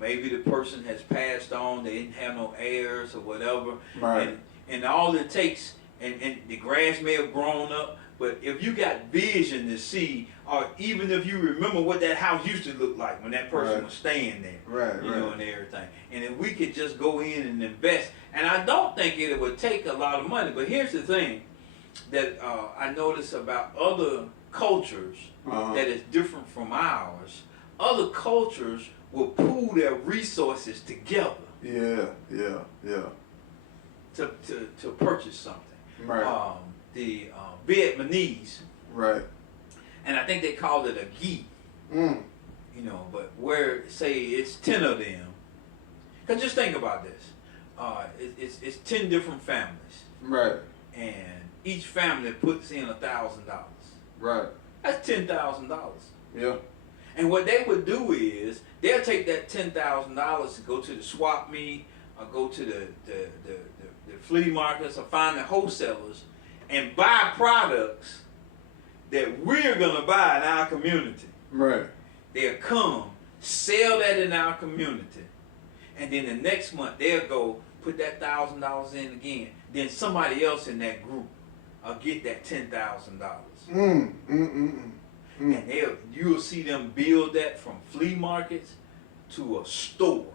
maybe the person has passed on, they didn't have no heirs or whatever. Right. And all it takes, and the grass may have grown up, but if you got vision to see, or even if you remember what that house used to look like when that person was staying there, right, and everything. And if we could just go in and invest, and I don't think it would take a lot of money, but here's the thing that I notice about other cultures that is different from ours. Other cultures will pool their resources together. Yeah. To purchase something. Right. The Vietnamese. Right. And I think they call it a gi. But where, say, it's 10 of them. Because just think about this. It's 10 different families. Right. And each family puts in $1,000. Right. That's $10,000. Yeah. And what they would do is they'll take that $10,000 to go to the swap meet, or go to the flea markets, or find the wholesalers and buy products that we're gonna buy in our community. Right. They'll come, sell that in our community, and then the next month they'll go put that $1,000 in again. Then somebody else in that group will get that $10,000. And you'll see them build that from flea markets to a store.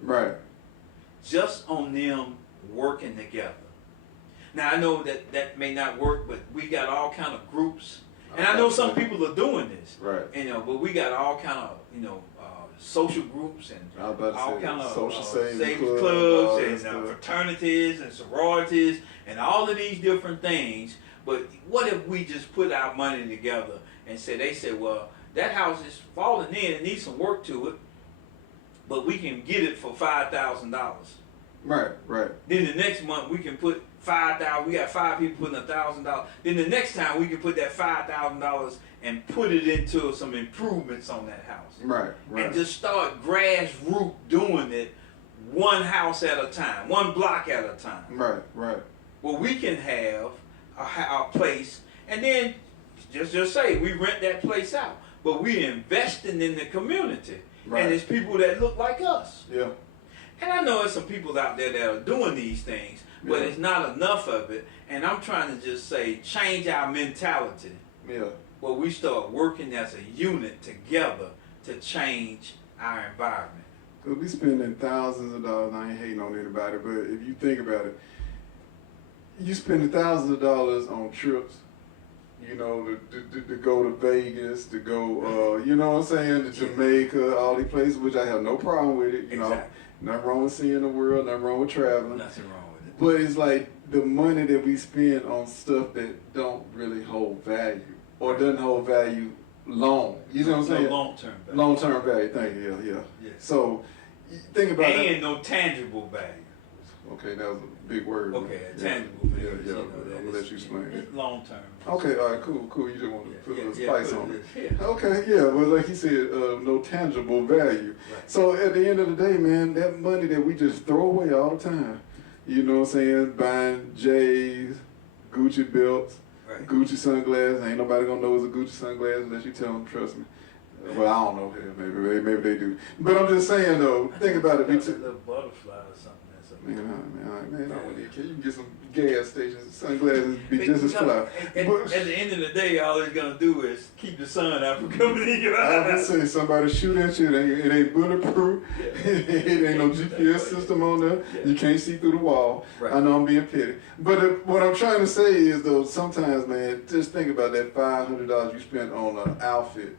Right. Just on them working together. Now I know that may not work, but we got all kind of groups, and I know some people are doing this. Right. But we got all kind of social groups and all kind of social savings clubs and fraternities and sororities and all of these different things. But what if we just put our money together and they said, well, that house is falling in, it needs some work to it, but we can get it for $5,000. Right. Then the next month we can put $5,000. We got 5 people putting $1,000. Then the next time we can put that $5,000 and put it into some improvements on that house. Right. And just start grassroots doing it, one house at a time, one block at a time. Right. where we can have our place, and then just say we rent that place out, but we investing in the community, Right. and it's people that look like us. Yeah. And I know there's some people out there that are doing these things, but Yeah. it's not enough of it. And I'm trying to just say, change our mentality, Yeah. where we start working as a unit together to change our environment. Cause we spending thousands of dollars. I ain't hating on anybody, but if you think about it, you spending thousands of dollars on trips. You know, to go to Vegas, to go, you know what I'm saying, to Jamaica, all these places, which I have no problem with it. You know, Exactly. nothing wrong with seeing the world, nothing wrong with traveling. Nothing wrong with it. But it's like the money that we spend on stuff that don't really hold value or doesn't hold value long. You know what I'm saying? Long term value. Long term value. Thank you. Yeah. Yeah. So think about And that. no tangible value. Okay, that was a big word. Okay, Yeah. tangible Yeah, value. yeah. You know, I'm gonna let you explain it. It's long term. Okay, all right, cool. You just want to put a little spice on it. Yeah. Okay, yeah, well, like you said, no tangible value. Right. So at the end of the day, man, that money that we just throw away all the time, you know what I'm saying? Buying J's, Gucci belts, Right. Gucci sunglasses. Ain't nobody gonna know it's a Gucci sunglasses unless you tell them, trust me. Well, I don't know. Yeah, maybe they do. But I'm just saying though, think about it. A little butterfly or something. Man, I wouldn't care. You can get some gas stations, sunglasses, be just as fly. At the end of the day, all it's gonna do is keep the sun out from coming in your I would eyes. say somebody shoot at you. It ain't bulletproof. It ain't no GPS system on there. You can't see through the wall. Right. I know I'm being petty, but what I'm trying to say is though, sometimes, man, just think about that $500 you spent on an outfit.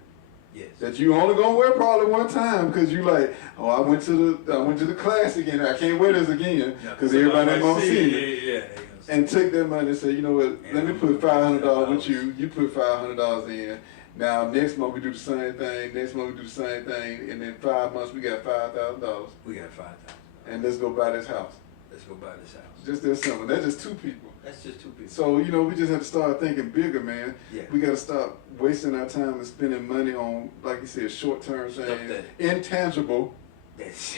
Yes. That you only gonna wear probably one time because you like, oh, I went to the classic and I can't wear this again because everybody gonna see it. Yeah. And take that money and say, you know what, let me put $500 with you. You put $500 in. Now next month we do the same thing. Next month we do the same thing, and then 5 months we got $5,000. We got $5,000. And let's go buy this house. Let's go buy this house. Just that simple. That's just two people. That's just two people. So, you know, we just have to start thinking bigger, man. Yeah. We got to stop wasting our time and spending money on, like you said, short-term Stuff things, that- intangible That's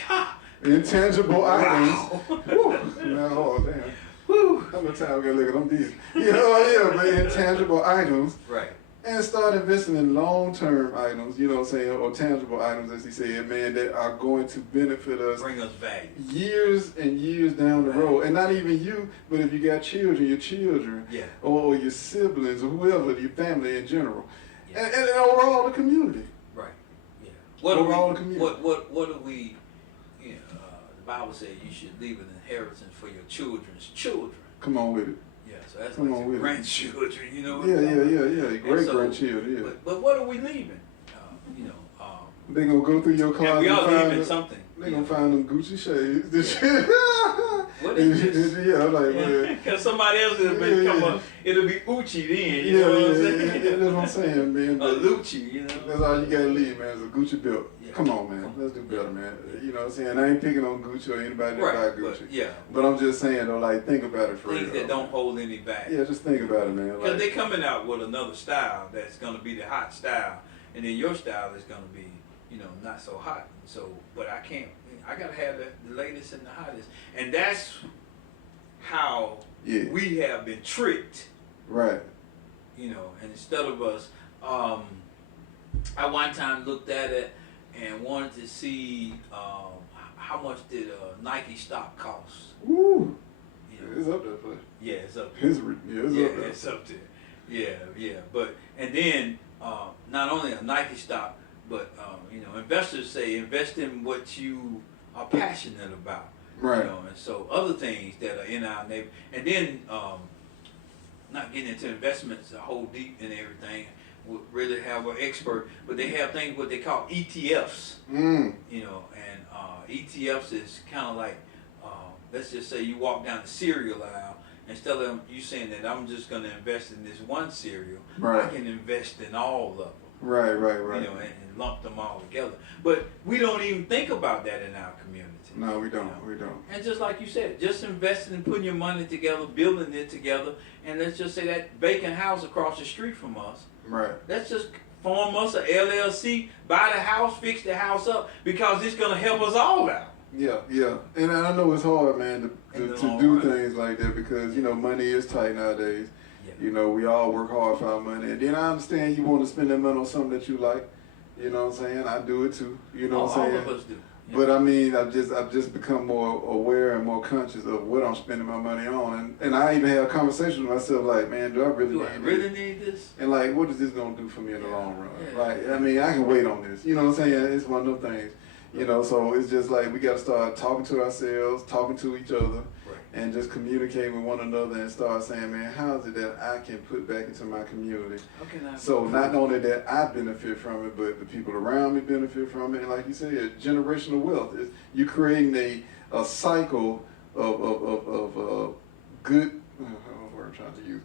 items. Wow. Woo. Now, oh, damn. Woo. How much time we got to look at them these? You know, yeah, but intangible items. Right. And start investing in long-term items, you know what I'm saying, or tangible items, as he said, man, that are going to benefit us Bring us value. years and years down the road. And not even you, but if you got children, your children, Yeah. or your siblings, or whoever, your family in general. Yeah. And overall, the community. Right. Yeah. What Overall, do the we? community. What do we? You know, the Bible says you should leave an inheritance for your children's children. Come on with it. Yeah. So that's Come like on your with it. grandchildren. You know. What Yeah, I'm yeah, talking yeah, about? yeah. And Great-grandchildren, yeah. But what are we leaving? You know. They're going to go through your closet And we are find leaving them. something. They're going to find them Gucci shades. What is this? Yeah, I'm like, man. Because somebody else will Yeah, become yeah. it'll be Uchi then, you Yeah, know what I'm yeah, saying? that's what I'm saying, man. A But Lucci, you know? that's all you gotta leave, man, is a Gucci belt. Yeah. Come on, man. Let's do better, man. You know what I'm saying? I ain't picking on Gucci or anybody that buy Right, Gucci. but yeah. But I'm just saying, though, like, think about it for Things real. that don't hold any value. Yeah, just think about it, man. Because Like, they're coming out with another style that's going to be the hot style, and then your style is going to be, you know, not so hot. So, but I got to have the latest and the hottest. And that's how yeah, we have been tricked, right. you know, and instead of us, I one time looked at it and wanted to see how much did Nike stock cost. Woo! You know? It's up there, but Yeah, it's up there. it's up there. It's up there. Yeah. But and then not only a Nike stock, but you know, investors say invest in what you are passionate about. Right. You know, and so other things that are in our neighborhood, and then not getting into investments a whole deep and everything. Would really have an expert, but they have things what they call ETFs. Mm. You know, and ETFs is kind of like, let's just say you walk down the cereal aisle, instead of you saying that I'm just going to invest in this one cereal, Right. I can invest in all of them. Right. You know, and lump them all together. But we don't even think about that in our community. No, we don't. You know? We don't. And just like you said, just investing and putting your money together, building it together, and let's just say that vacant house across the street from us, Right. let's just form us a LLC, buy the house, fix the house up, because it's going to help us all out. Yeah, yeah, and I know it's hard, man, to do things like that because money is tight nowadays. Yeah. We all work hard for our money, and then I understand you want to spend that money on something that you like. You know what I'm saying? I do it too. You know what I'm saying? All of us do. Yeah. But I mean, I've just become more aware and more conscious of what I'm spending my money on, and I even have a conversation with myself like, man, do I really need this? And like, what is this gonna do for me in the long run? Yeah. Like, I mean, I can wait on this. You know what I'm saying? It's one of those things. So it's just like we got to start talking to ourselves, talking to each other, and just communicating with one another and start saying, man, how is it that I can put back into my community? So not only that I benefit from it, but the people around me benefit from it. And like you said, generational wealth. You're creating a cycle of good, what word I'm trying to use,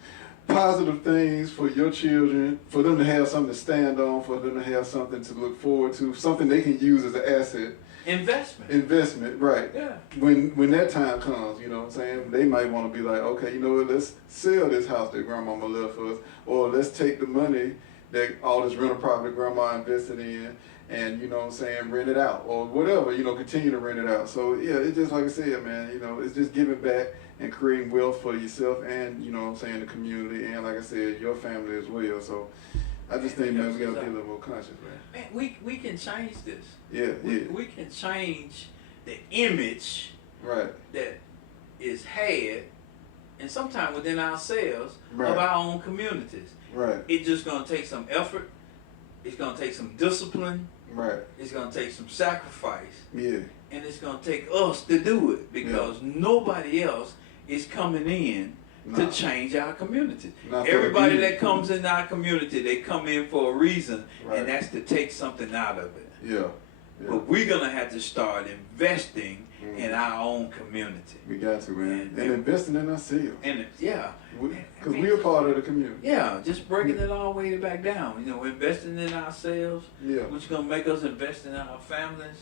positive things for your children, for them to have something to stand on, for them to have something to look forward to, something they can use as an asset. Investment, right. Yeah. When that time comes, you know what I'm saying, they might want to be like, okay, you know what, let's sell this house that grandmama left for us, or let's take the money that all this rental property grandma invested in and, you know what I'm saying, rent it out, or whatever, continue to rent it out. So yeah, it's just like I said, man, it's just giving back and creating wealth for yourself and, you know what I'm saying, the community, and like I said, your family as well. So I just think, man, we got to be a little more conscious, man. Man, we can change this. Yeah, we can change the image that is had, and sometimes within ourselves, of our own communities. Right. It's just going to take some effort. It's going to take some discipline. Right. It's going to take some sacrifice. Yeah. And it's going to take us to do it because nobody else is coming in to change our community. Everybody that comes in our community, they come in for a reason, and that's to take something out of it. Yeah. But we're going to have to start investing in our own community. We got to, man. And investing in ourselves. And because we're a part of the community. Yeah, just breaking it all the way back down. Investing in ourselves, which is going to make us invest in our families,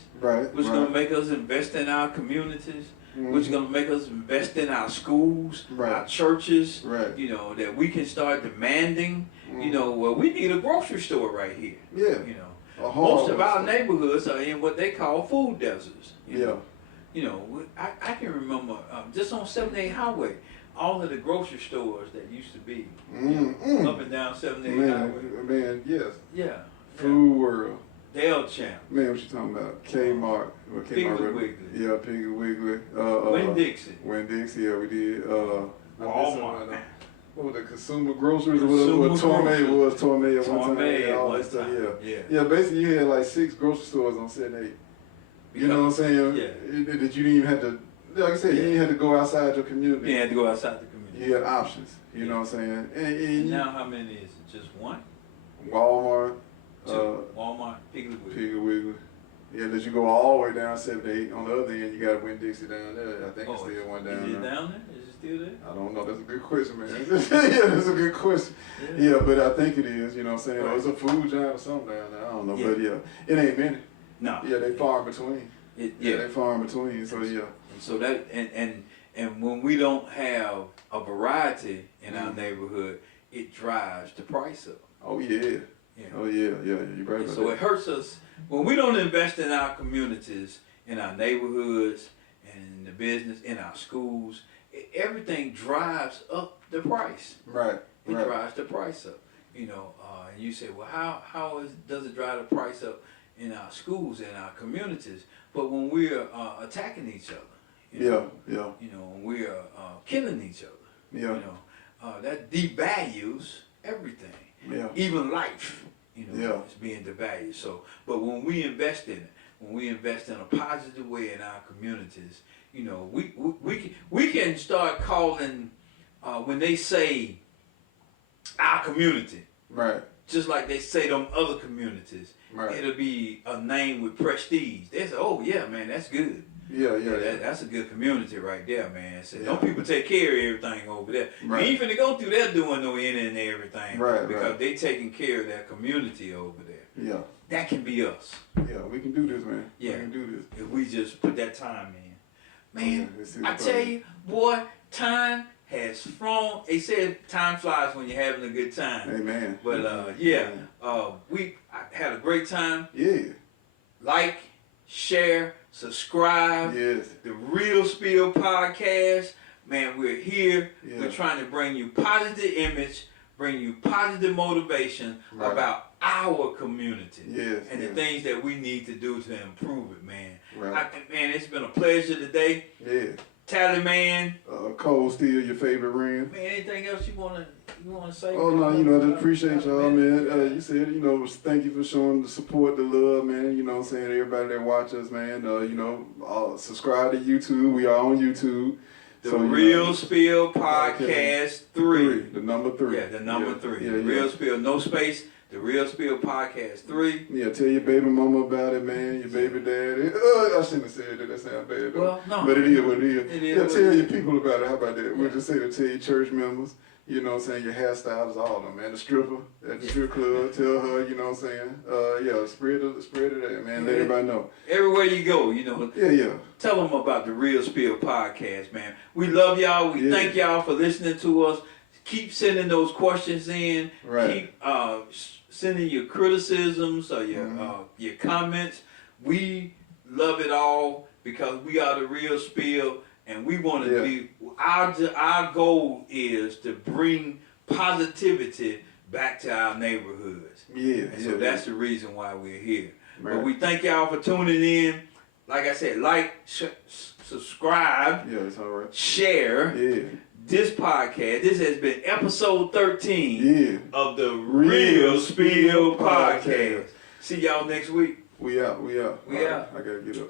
which is going to make us invest in our communities, which is going to make us invest in our schools, our churches, that we can start demanding, well, we need a grocery store right here. Yeah. Most of our neighborhoods are in what they call food deserts. I can remember just on 78 Highway, all of the grocery stores that used to be up and down 78 Highway. Man, yes. Yeah. Food World. Dale Champ. Man, what you talking about? Kmart. Piggly Wiggly. Yeah, Piggly Wiggly. Winn-Dixie. Winn-Dixie, yeah, we did. Walmart. What was the Consumer Groceries or whatever? Torme was Torme at one time. All that stuff, yeah. Basically, you had like 6 grocery stores on 78. You know what I'm saying? Yeah. That you didn't even have to, like I said, you didn't have to go outside your community. You had to go outside the community. You had options. You know what I'm saying? And now how many is it? Just one? Walmart. Walmart, Piggly Wiggly. Piggly Wiggly. Yeah, that you go all the way down 78. On the other end, you got Winn-Dixie down there. I think it's still one down there. Is it down there? Is it still there? I don't know. That's a good question, man. Yeah, that's a good question. Yeah, but I think it is. You know what I'm saying? Right. It's a food giant or something down there. I don't know. Yeah. But it ain't many. No. Yeah, they far in between. They far in between. So yeah. And so that and when we don't have a variety in our neighborhood, it drives the price up. Oh yeah. Oh yeah. You're right about so that. it hurts us when we don't invest in our communities, in our neighborhoods, and in the business, in our schools. Everything drives up the price. Right. It drives the price up. And you say, well, how does it drive the price up in our schools, in our communities? But when we're attacking each other, when we're killing each other, that devalues everything. Yeah. Even life, is being devalued. So, but when we invest in it, when we invest in a positive way in our communities, we can start calling when they say our community, right? Just like they say them other communities, it'll be a name with prestige. They say, "Oh yeah, man, that's good." Yeah. That's a good community right there, man. So don't people take care of everything over there? Right. You ain't finna go through there doing no in and everything, because they taking care of their community over there. Yeah, that can be us. Yeah, we can do this, man. Yeah, we can do this if we just put that time in. Man, I tell you, boy, time has flown. They said time flies when you're having a good time. Amen. But I had a great time. Yeah. Like, share, subscribe. Yes. The Real Spill Podcast. Man, we're here. Yeah. We're trying to bring you positive image, bring you positive motivation Right. about our community. Yes. And the things that we need to do to improve it, man. Right. Man, it's been a pleasure today. Yeah. Tally man. Cole still your favorite ring. Man, anything else you wanna say? Oh no, I just appreciate y'all, man. You said, thank you for showing the support, the love, man. You know what I'm saying? Everybody that watch us, man. Subscribe to YouTube. We are on YouTube. The Real Spill Podcast 3. The number 3. Yeah, the number 3. Yeah, The Real Spill, no space. The Real Spill Podcast 3. Yeah, tell your baby mama about it, man. Your baby daddy. I shouldn't have said that. That sounds bad, though. Well, no. But it is what it is. It is Tell your people about it. How about that? We'll just say to tell your church members, you know what I'm saying, your hairstylists, all of them, man. The stripper at the strip club, tell her, you know what I'm saying. Spread it out, man. Let everybody know. Everywhere you go, Yeah. Tell them about the Real Spill Podcast, man. We love y'all. We thank y'all for listening to us. Keep sending those questions in. Right. Keep sending your criticisms or your comments. We love it all because we are the Real Spill, and we want to be. Our goal is to bring positivity back to our neighborhoods. Yeah. So that's the reason why we're here. Right. But we thank y'all for tuning in. Like I said, subscribe, Yeah, it's all right. share this podcast. This has been episode 13 of the Real Spill Podcast. See y'all next week. We out. We out. I gotta get up.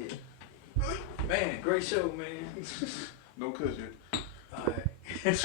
Yeah. Man, great show, man. No cuss yet. All right.